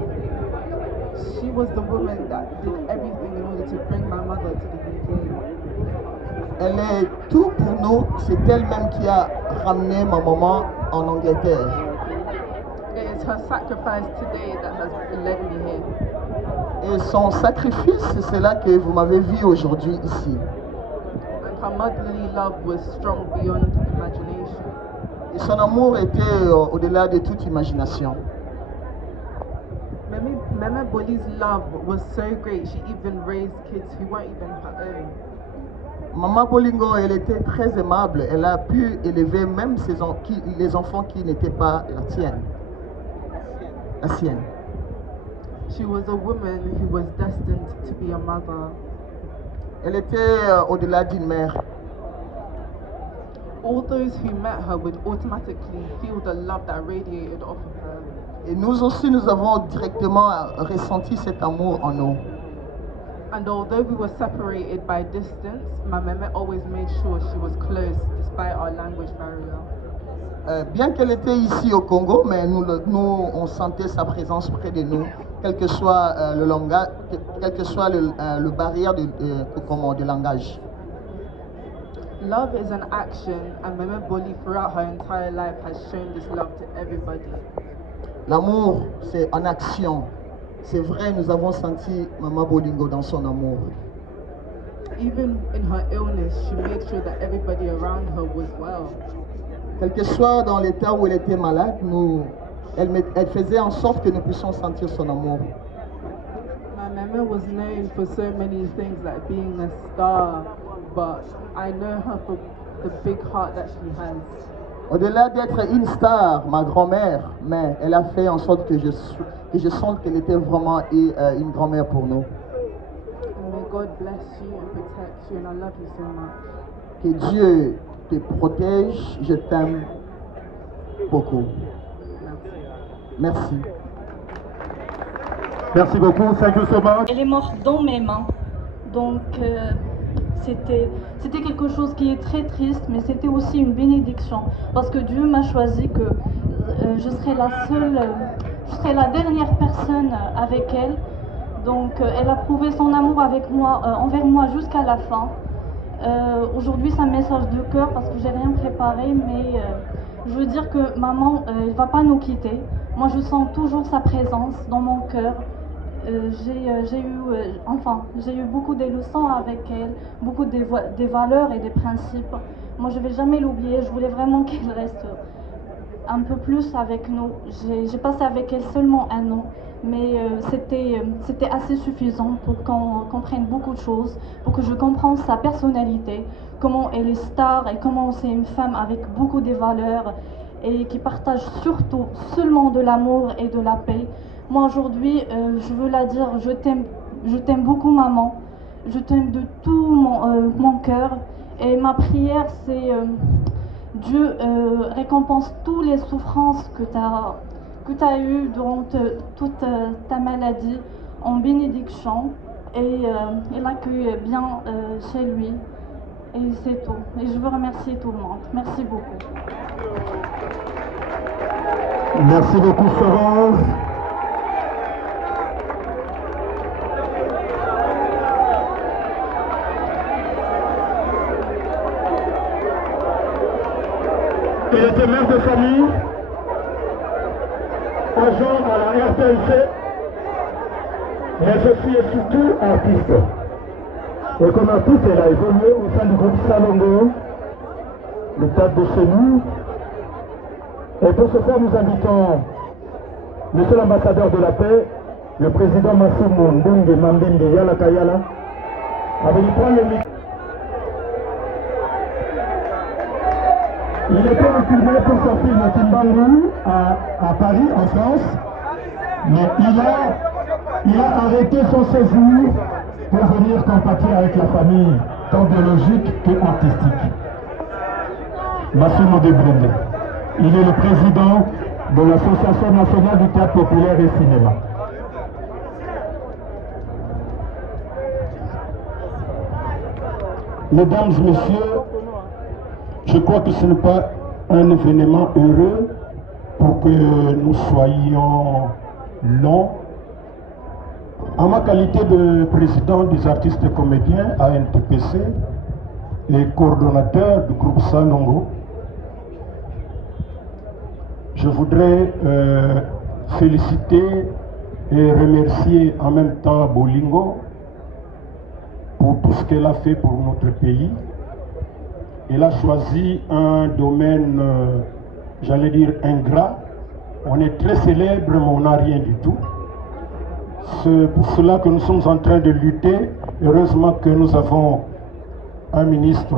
She was the woman that did everything in order to bring my mother to the UK. Elle est tout pour nous. C'est elle-même qui a ramené ma maman en Angleterre. It is her sacrifice today that has led me here. Et son sacrifice, c'est cela que vous m'avez vu aujourd'hui ici. And her motherly love was strong beyond imagination. Et son amour était au-delà de toute imagination. Mama Boli's love was so great, she even raised kids who weren't even her own. Maman Bolingo, elle était très aimable. Elle a pu élever même les enfants qui n'étaient pas la sienne. She was a woman who was destined to be a mother. Elle était au-delà d'une mère. All those who met her would automatically feel the love that radiated off of her. Et nous aussi, nous avons directement ressenti cet amour en nous. And although we were separated by distance, my mama always made sure she was close despite our language barrier. Bien qu'elle était ici au Congo, mais nous, on sentait sa présence près de nous, quel que soit le langage, quel que soit le barrière de langage. Love is an action, and Mama Boli throughout her entire life has shown this love to everybody. L'amour, c'est en action. C'est vrai, nous avons senti Maman Bolingo dans son amour. Even in her illness, she made sure that everybody around her was well. Quel que soit dans l'état où elle était malade, elle faisait en sorte que nous puissions sentir son amour. My mama was known for so many things, like being a star, but I know her for the big heart that she has. Au-delà d'être une star, ma grand-mère, mais elle a fait en sorte que je sente qu'elle était vraiment une grand-mère pour nous. May God bless you and protect you, and I love you so much. Que Dieu te protège, je t'aime beaucoup. Merci. Merci beaucoup, thank you so much. Elle est morte dans mes mains, donc c'était quelque chose qui est très triste, mais c'était aussi une bénédiction, parce que Dieu m'a choisi que je serai la dernière personne avec elle. Donc elle a prouvé son amour envers moi jusqu'à la fin. Aujourd'hui c'est un message de cœur parce que j'ai rien préparé, mais je veux dire que maman ne va pas nous quitter. Moi je sens toujours sa présence dans mon cœur. J'ai eu beaucoup de leçons avec elle, beaucoup des valeurs et des principes. Moi je ne vais jamais l'oublier, je voulais vraiment qu'elle reste un peu plus avec nous. J'ai passé avec elle seulement 1 an, mais c'était assez suffisant pour qu'on comprenne beaucoup de choses, pour que je comprenne sa personnalité, comment elle est star et comment c'est une femme avec beaucoup de valeurs et qui partage surtout seulement de l'amour et de la paix. Moi aujourd'hui, je veux la dire, je t'aime beaucoup maman, je t'aime de tout mon cœur, et ma prière c'est Dieu récompense toutes les souffrances que tu as eues durant toute ta maladie en bénédiction, et l'accueille bien chez lui, et c'est tout. Et je veux remercier tout le monde. Merci beaucoup. Merci beaucoup Florence. Il était mère de famille, agent à la RTNC, mais aussi et surtout artiste. Et comme artiste, elle a évolué au sein du groupe Salongo, le théâtre de chez nous. Et pour ce faire, nous invitons Monsieur l'ambassadeur de la paix, le président Massimo Ndunge Mambindi Yala Kayala, à venir prendre le micro. Il était recruté pour son film Timbangu à Paris, en France, mais il a arrêté son séjour pour venir compatir avec la famille, tant biologique que artistique. Massimo Debrunde. Il est le président de l'Association nationale du théâtre populaire et cinéma. Mesdames et messieurs, je crois que ce n'est pas un événement heureux pour que nous soyons longs. En ma qualité de président des artistes et comédiens à NTPC et coordonnateur du groupe Salongo, je voudrais féliciter et remercier en même temps Bolingo pour tout ce qu'elle a fait pour notre pays. Elle a choisi un domaine, j'allais dire, ingrat. On est très célèbre, mais on n'a rien du tout. C'est pour cela que nous sommes en train de lutter. Heureusement que nous avons un ministre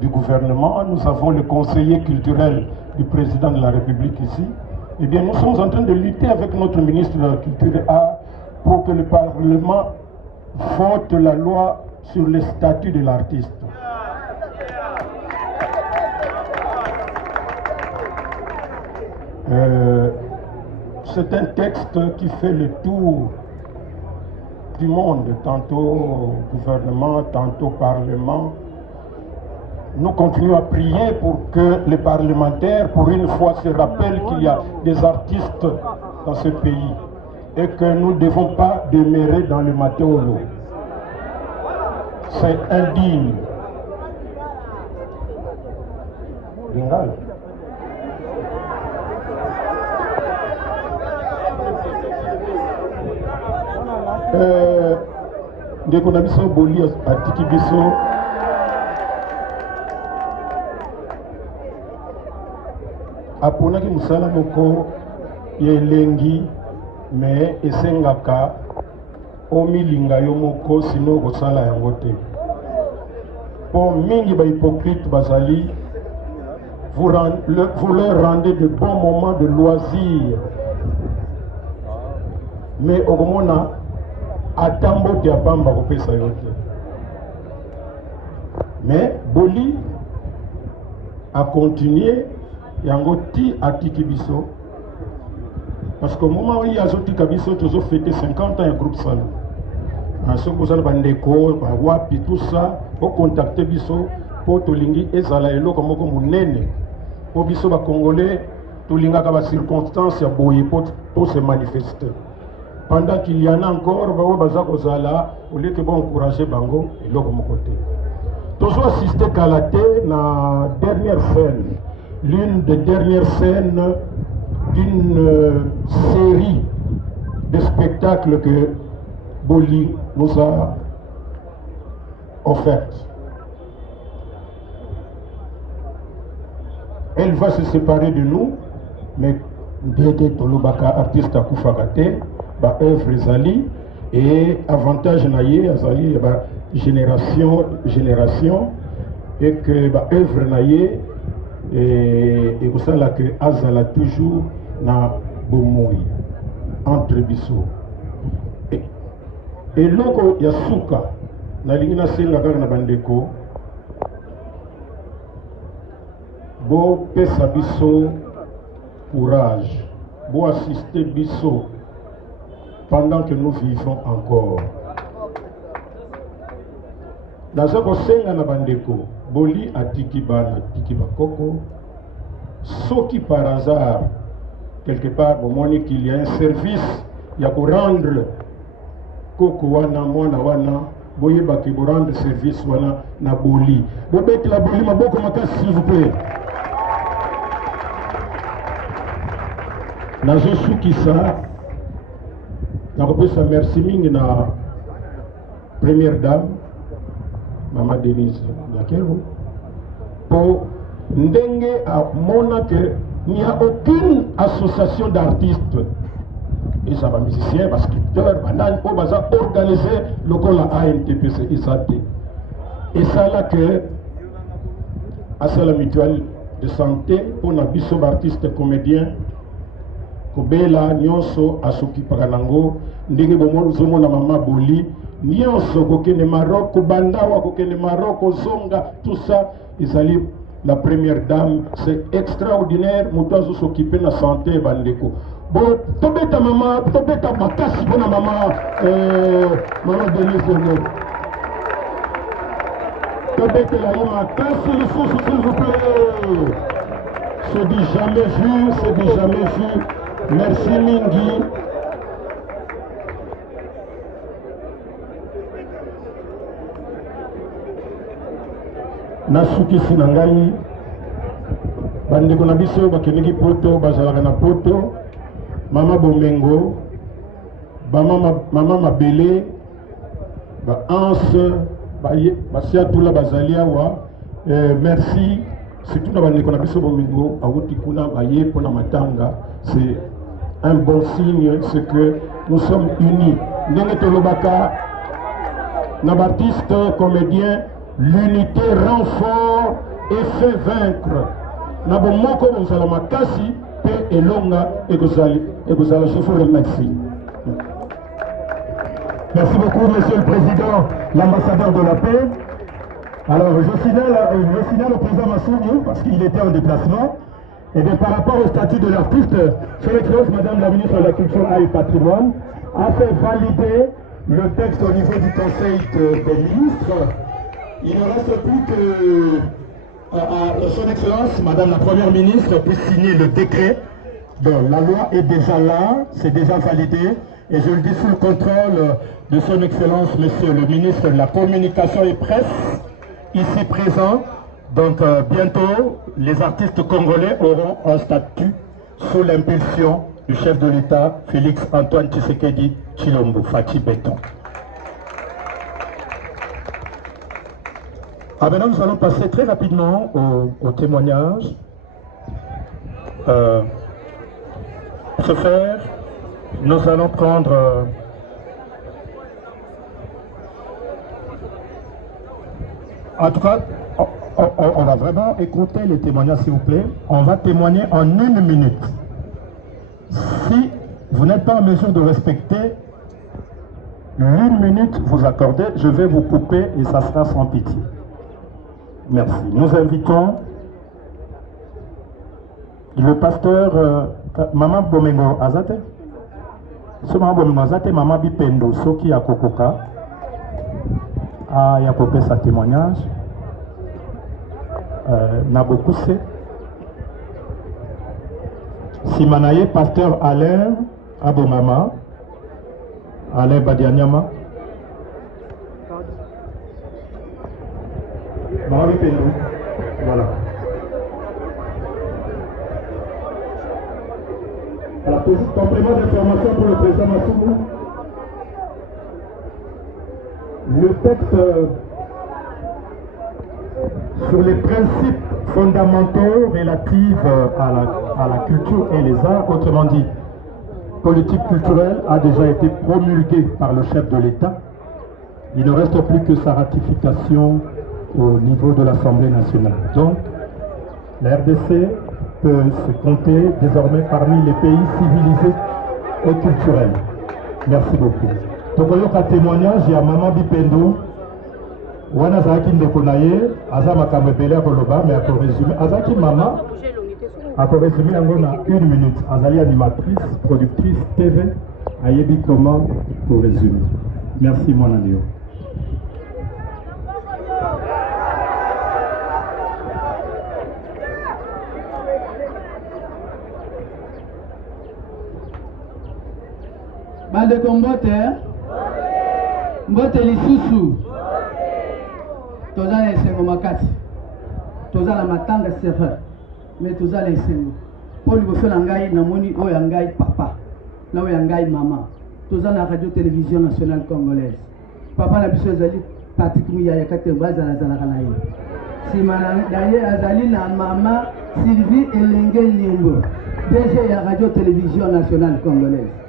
du gouvernement, nous avons le conseiller culturel du président de la République ici. Eh bien, nous sommes en train de lutter avec notre ministre de la Culture et Art pour que le Parlement vote la loi sur le statut de l'artiste. C'est un texte qui fait le tour du monde, tantôt gouvernement, tantôt parlement. Nous continuons à prier pour que les parlementaires, pour une fois, se rappellent qu'il y a des artistes dans ce pays et que nous ne devons pas demeurer dans le matéolo. C'est indigne. Ringal. Ndeko na biso boli atiki biso aponaki mosala moko ya elengi me esengaka omilinga yo moko sino kosala yango te po mingi bahypocrite bazali vous leur rendez de bons moments de loisirs mais okomona atambo te apamba kopesa yo te mais Boli a continué yango ti atiki biso parce qu'au moment où il y a zotika biso tozo fêté 50 ans un groupe Salongo soki bozala bandeko bawapi tout ça ocontacte biso po tolingi ezala eloko moko monene po biso bacongolais tolingaka bacirconstance ya boye po se manifester. Pendant qu'il y en a encore, au lieu que bon encourager Bango, et l'autre mon côté. Toujours assisté à la na dernière scène, l'une des dernières scènes d'une série de spectacles que Boli nous a offertes. Elle va se séparer de nous, mais Ndete Tolobaka, artiste à Koufagate, ba œuvre zali et avantage naie azali ba génération et que ba œuvre naie et pour ça là que azala toujours na bomoi entre biso et loko ya suka na lingina sila kaka na bandeko bo pesa biso courage bo assister biso pendant que nous vivons encore. Dans ce conseil, na bandeko, Boli atiki bana, atiki bakoko, soki par hasard, quelque part, au moment qu'il y a un service, il y a pour rendre koko wana, mwana wana, boye baki pour rendre service wana na Boli. Bobek la Boli maboko makas s'il vous plaît. Na Josu Kissa, na kopesa merci mingi na première dame Maman Denise Nyakero pour ndenge a mona que il n'y a aucune association d'artistes et ça va musiciens, parce sculpteurs, bananes, pour organiser le col à ANTPC et ça là que à la mutuelle de santé pour na biso artistes comédiens Kobela nyonso asoki pakanango ndenge bomo na mama Boli nyonso kokene Maroc bandawa kokene Maroc zonga tout ça ezali la première dame, c'est extraordinaire. Nous devons s'occuper de la santé, Bandeko. Bon, tobeta maman, tobeta makasi, bonne maman, maman Denise Donné. Tobeta la makasi, s'il vous plaît. C'est du jamais vu, c'est du jamais vu. Merci Mingi. Nasuki Sinangai, bandeko na biso bakendeki poto, bazalaka na poto, mama Bomengo, mama Mabele, ba Anse, basia tula bazali awa. Merci, surtout na bandeko na biso Bomengo, awuti kuna baye pona matanga, c'est un bon signe, c'est que nous sommes unis. Ndenge tolobaka na baptiste comédien. L'unité rend fort et fait vaincre. Nabomoko Gonzala Makasi, paix et longa et Gonzala, je vous remercie. Merci beaucoup, Monsieur le Président, l'ambassadeur de la paix. Alors, je signale au président Massouni, parce qu'il était en déplacement, et bien par rapport au statut de l'artiste, Son Excellence Madame la Ministre de la Culture et du Patrimoine a fait valider le texte au niveau du Conseil des ministres. Il ne reste plus que Son Excellence, Madame la Première Ministre, puisse signer le décret. Donc la loi est déjà là, c'est déjà validé. Et je le dis sous le contrôle de Son Excellence, Monsieur le Ministre de la Communication et Presse, ici présent. Donc bientôt, les artistes congolais auront un statut sous l'impulsion du chef de l'État, Félix Antoine Tshisekedi Tshilombo, Fachi Béton. Ah, maintenant, nous allons passer très rapidement au témoignage. Pour ce faire, nous allons prendre en tout cas, on va vraiment écouter les témoignages, s'il vous plaît. On va témoigner en 1 minute. Si vous n'êtes pas en mesure de respecter 1 minute, vous accordez, je vais vous couper et ça sera sans pitié. Merci. Nous invitons le pasteur Maman Bomengo Azate. Ce Maman Bomengo Azate, Maman Bipendo, Soki Akokoka, a yakopé sa témoignage. Nabokuse. Simanaye, pasteur Alain Abomama, Alain Badianyama. Voilà. Alors, complément d'information pour le président Massoumou. Le texte sur les principes fondamentaux relatifs à la culture et les arts, autrement dit, politique culturelle, a déjà été promulgué par le chef de l'État. Il ne reste plus que sa ratification au niveau de l'Assemblée nationale. Donc, la RDC peut se compter désormais parmi les pays civilisés et culturels. Merci beaucoup. Donc, il y a un témoignage, il y a Maman Bipendo, wana zaki ndekonaye, aza makamebele akoloba, mais ako résumé, azaki Maman, ako résumé yango na 1 minute, azali animatrice, productrice TV, ayebi comment pour résumer. Merci mon ami. Bandeko mbote lisusu toza na esengo makasi, toza na matanga serveur, mais toza na esengo po liboso na ngai namoni oyo ya ngai papa na oyo ya ngai mama. Toza na radio télévision nationale congolaise. Papa na biso ezali Patrick Muyaya kate bazalaka na ye. Sima na ye azali na mama Sylvie Elenge Liembo, DG ya radio télévision nationale congolaise.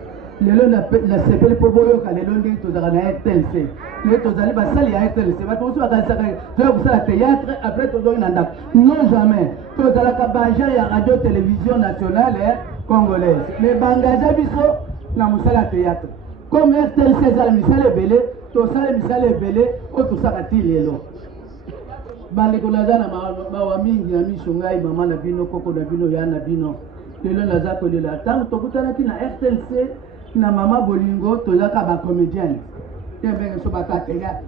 Lelo la sepeli po boyoka lelo ndenge tozalaka na RTNC. Lelo tozali basali ya RTNC. Bato mosusu bakalisaka toya kosala théâtre après tozongi na ndako. Non jamais. Tozalaka baagent ya radio télévision nationale congolaise. Mais bangaja biso na mosala théâtre. Comme RTNC ezala misala ebele, tosala misala ebele oyo tosaka ti lelo. bandeko naza na mawa mingi na miso ngai mama na bino koko na bino ya na bino lelo naza kolela ntango tokutanaki na RTNC na mama bolingo tozaka bacomédienne te mbenge so bakatenga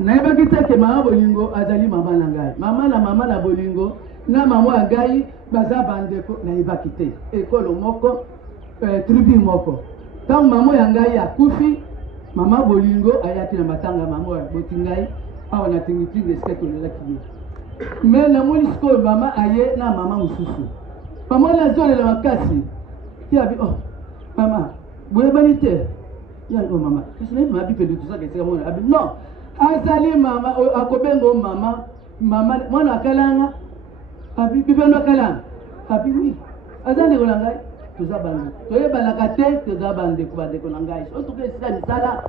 nayebaki te ke mama bolingo azali mama na ngai mama na bolingo na mama ya ngai baza bandeko nayebaki te ekolo moko tribu moko ntango mama ya ngai akufi mama bolingo ayaki na matanga mama ya boti ngai awa na tingitingi esike tolelaki ye me namoni sikoyo mama aye na mama mosusu mama nazolela makasi tiabi oh mama boyebani te yango mama esinayebi mabi pende tozaka esika mona abi non azali mama akobengo mama mwana akalanga abi bibeno akalanga abi wi aza ndeko na ngai toza bandeko toyebanaka te toza bandeko na ngai sotuka esika misala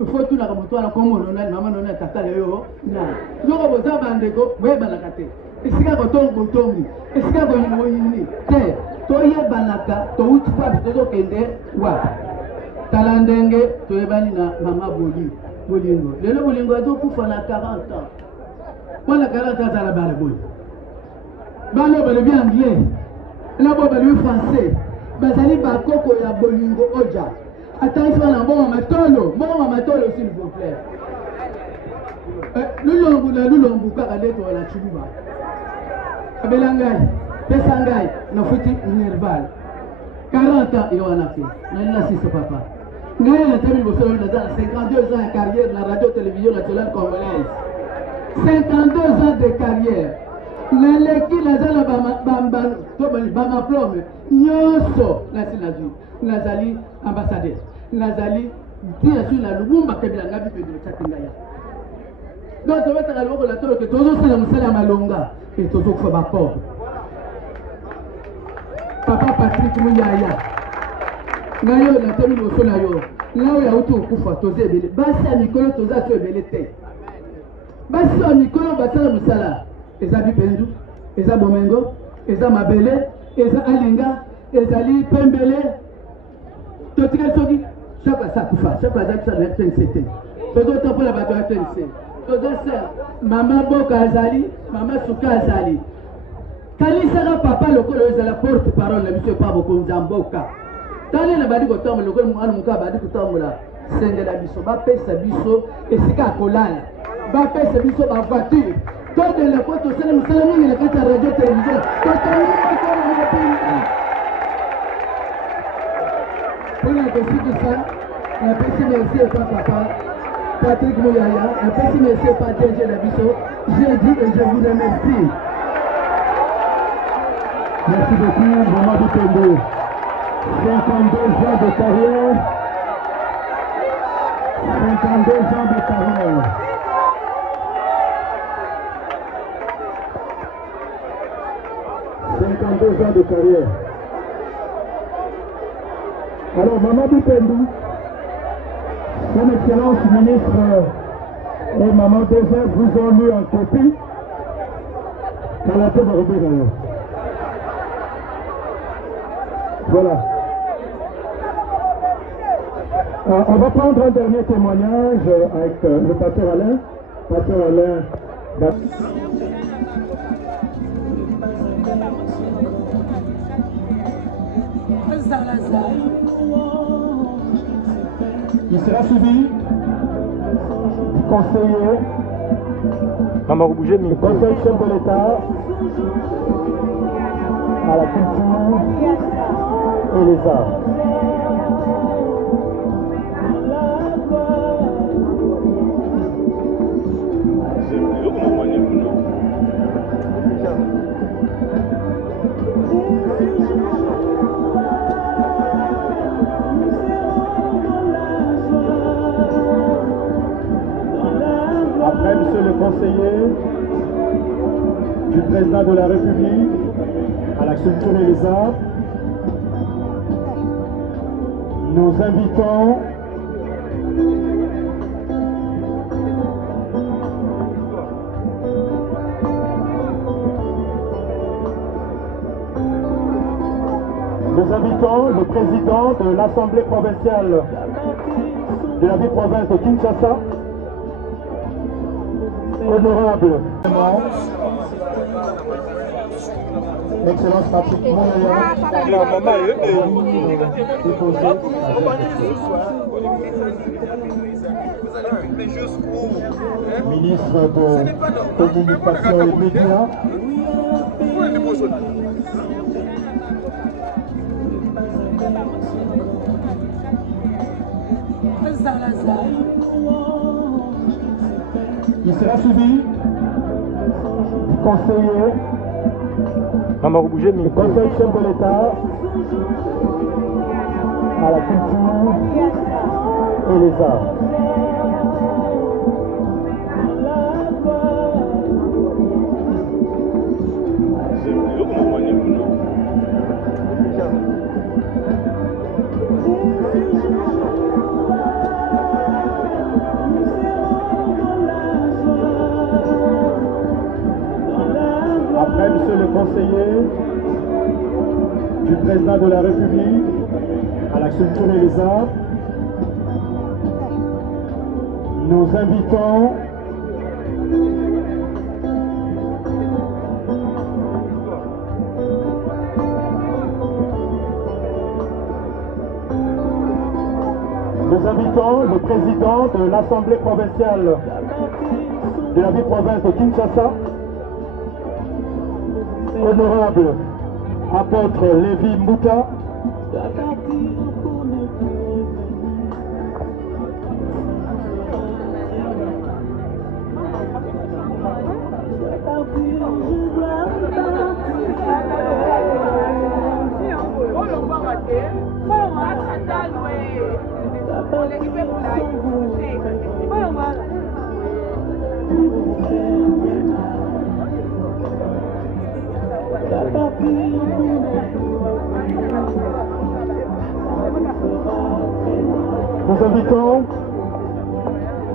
ifo tunaka moto wana kombo nonani mama nonani tata leyo na loko boza bandeko boyebanaka te esika kotongi esika koyini te toyebanaka touti papi tozokende wapi tala ndenge toyebani na mama bolingo lelo bolingo azokufa na 40 ans mwana 40 ans azala bana boyi bana balebi anglais na bo balebi français bazali bakoko ya bolingo oja atangisi wana mbongo matolo s'il vous plaît lulombu kaka nde tola chuluba abela ngai pesa ngai nafuti nerval 40 ans iyo wana pe nalina sise papa ngai na temi bosolo naza 52 ans de carrière na radio télévision nationale congolaise 52 ans de carrière naleki naza na bamaplome nyonso nasi nazwi nazali ambassadeur nazali tia sur na lubumba kabila ngabi pe de chakinga ya donc tobetaka loboko na tolo ke tozosala mosala ya malonga e tozokufa bapauvre papa Patrick Muyaya nayo na temi liboso na yo nayo yauti okufa toza ebele basi ya mikolo toza so ebele te basi ya mikolo basala mosala eza bipendu eza bomengo eza mabele eza alinga ezali pembele totikali soki chaque asa kufa chaque aza kusa na RTNC te tozotampola bato ya RTNC tozoser mama boka azali mama suka azali kanisaka papa lokolo ezala porte parole na biso epa bokonzi ya mboka tani na badi kotambola lokolo mwana moka badi kotambola sengela biso bapesa biso esika ya kolala bapesa biso bavoiture todele po tosala mosala mingi na kati ya radio télévision mpona kosikisa napesi merci epa papa Patrick Muyaya napesi merci epa DG na biso j'ai dit et je vous remercie. Merci beaucoup, Maman Bipendo. 52 ans de carrière. 52 ans de carrière. Ans de carrière. Alors, Maman Bipendo, Son Excellence ministre et Maman Désert vous ont lu en copie. Kalaté Barobé. Voilà. On va prendre un dernier témoignage avec le pasteur Alain. Pasteur Alain. Il sera suivi du conseiller, du conseil chef de l'État à la culture et les arts. Après, monsieur le conseiller du président de la République à la culture et les arts, nous invitons le président de l'Assemblée provinciale de la ville-province de Kinshasa, Honorable Excellence Patrick ministre de Communication et Médias. Il sera suivi du conseiller du conseil chef de l'État à la culture et les arts. Après, monsieur le conseiller du président de la République à la culture et les arts, nous invitons le président de l'Assemblée provinciale de la ville-province de Kinshasa, honorable apôtre Lévi Mouta, nous invitons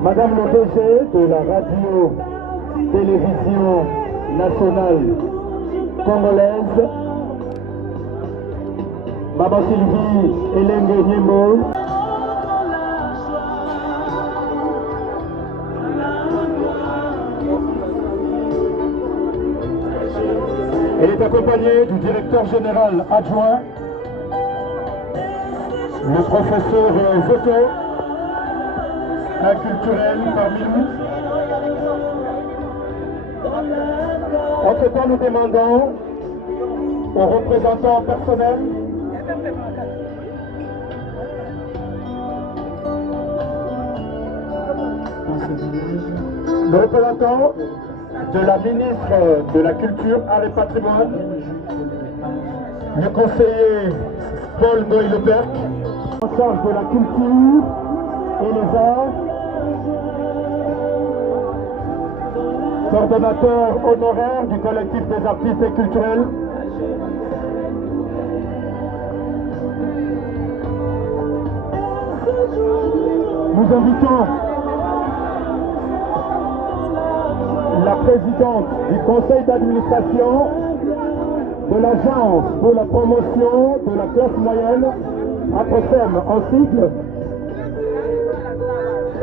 Madame le DG de la radio-télévision nationale congolaise, Maman Sylvie Elenge Nyembo, elle est accompagnée du directeur général adjoint, le professeur Voto, un culturel parmi nous. Entre-temps, nous demandons aux représentants personnels le représentant de la ministre de la Culture, Arts et Patrimoine, le conseiller Paul Goy-Leperc, en charge de la culture et les arts, coordonnateur honoraire du collectif des artistes et culturels, nous invitons la présidente du conseil d'administration de l'agence pour la promotion de la classe moyenne, APROCEM en cycle,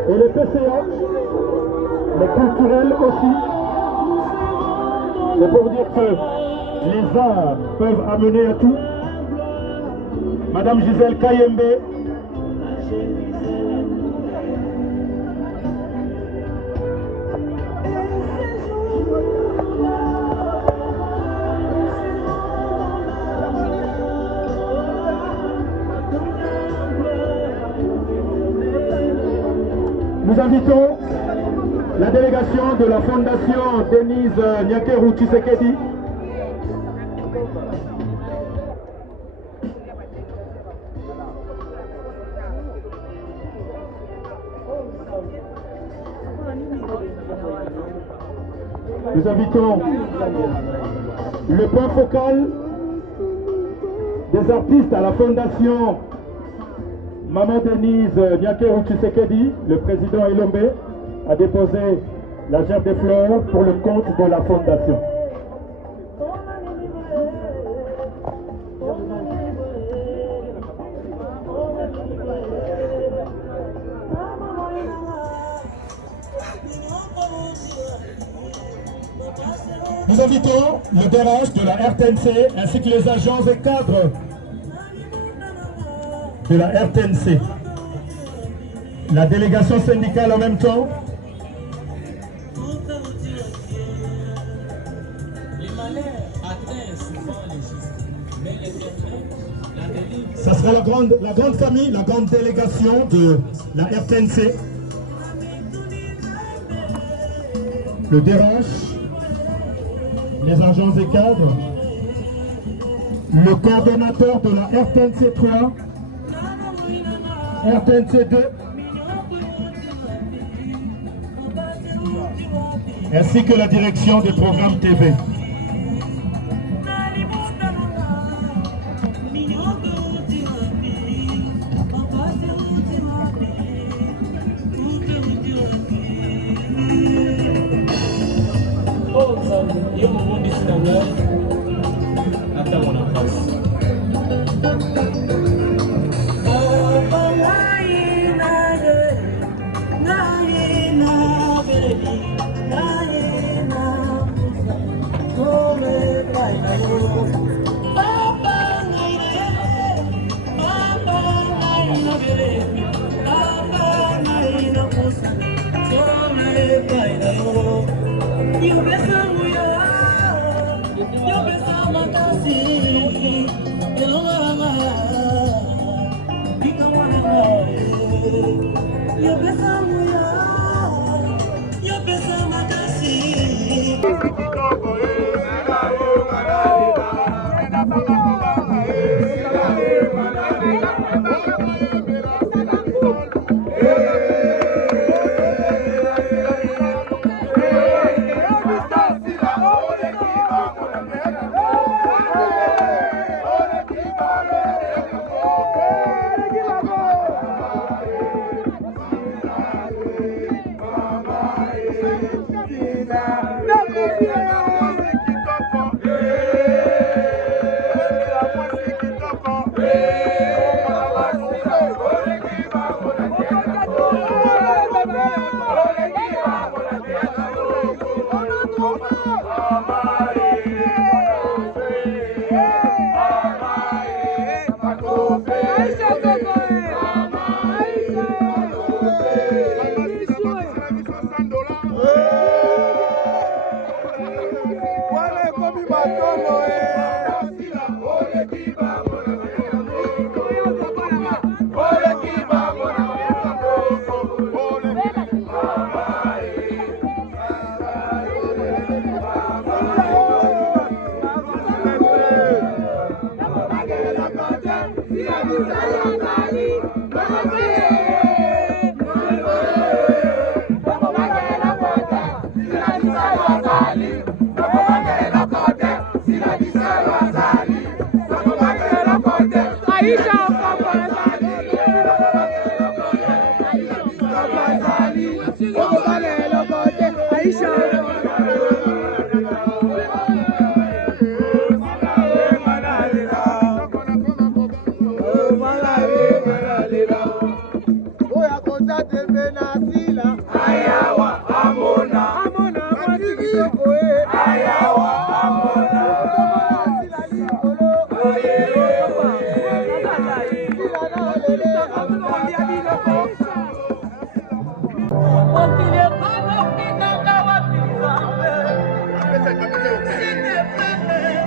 et les PCA, les culturels aussi. C'est pour dire que les arts peuvent amener à tout. Madame Gisèle Kayembe, nous invitons la délégation de la Fondation Denise Nyakeru Tshisekedi. Nous invitons le point focal des artistes à la Fondation Maman Denise Nyakeru Tshisekedi, le président Elombe, a déposé la gerbe des fleurs pour le compte de la Fondation. Nous invitons le DRH de la RTNC ainsi que les agents et cadres de la RTNC. La délégation syndicale en même temps. Ça sera la grande famille, la grande délégation de la RTNC. Le DRH, les agents et cadres, le coordonnateur de la RTNC 3, RTNC 2, ainsi que la direction des programmes TV.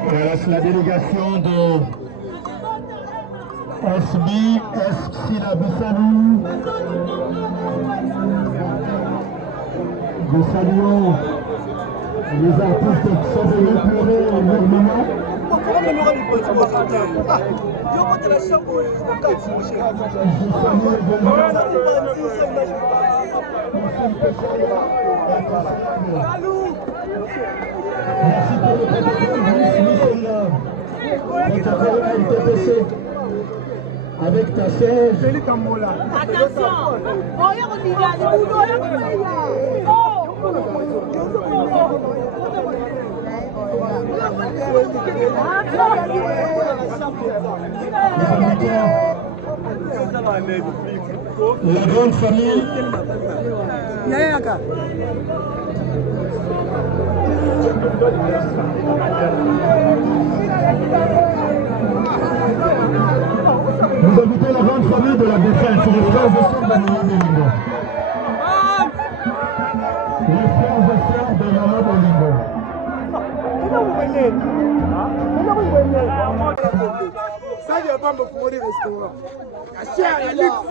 Voilà, c'est la délégation de SB, Sila Bissalou. Nous saluons les artistes qui sont venus pleurer en leur moment. Merci pour le président votre LTPC avec ta sœur. Attention, la grande famille. Nous invitons la grande famille de la défense, les frères et sœurs de Maman Bolingo. Les frères et sœurs de Maman Bolingo. Ça, il n'y a pas me courir restaurant. La chair, la luxe.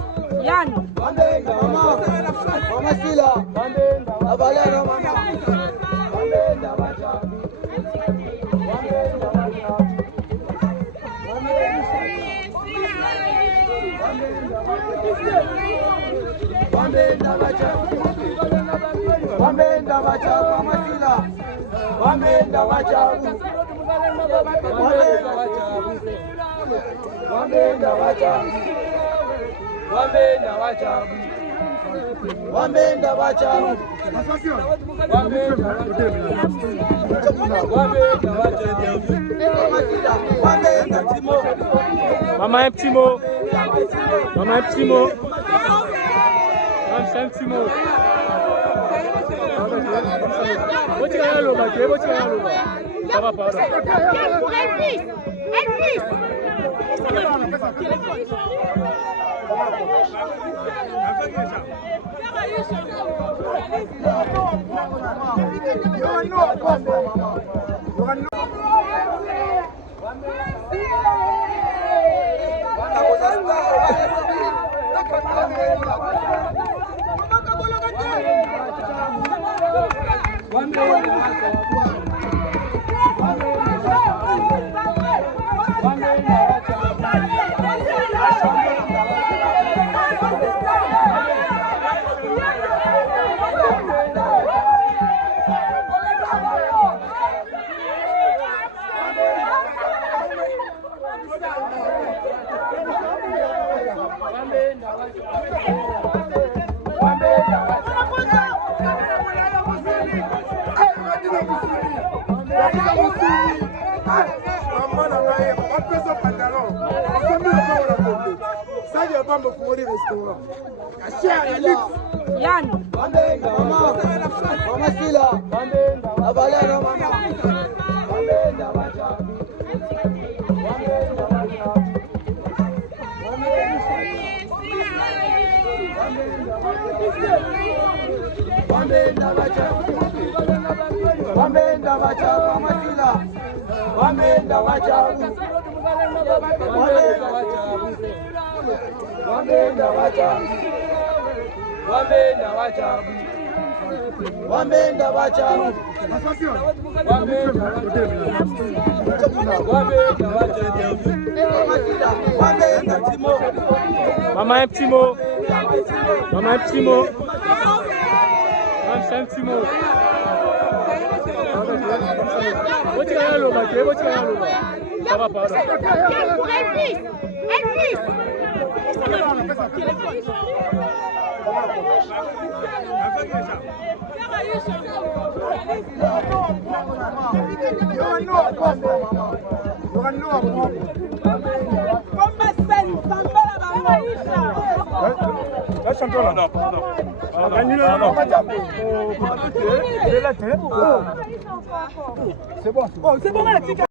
Yann. Maman Sila. La Valère, maman. Wambenda bacha, wambenda bacha, wamasila, wambenda bacha, wambenda bacha, wambenda bacha, wambenda bacha, wambenda bacha, Maman, un petit mot. Maman, un petit mot. C'est un petit mot. Ça va pas. Ça, il n'y a pas me courir restaurant. La chair, la luxe. Yann. Maman Sila. La Valère, maman. Wambenda bacha, wambenda bacha, wamasila, wambenda bacha, wambenda bacha, wambenda bacha, wambenda bacha, wambenda bacha, Maman, un petit mot. Maman, un petit mot. C'est un petit mot. Ça va pas. La champion là. C'est bon. C'est bon.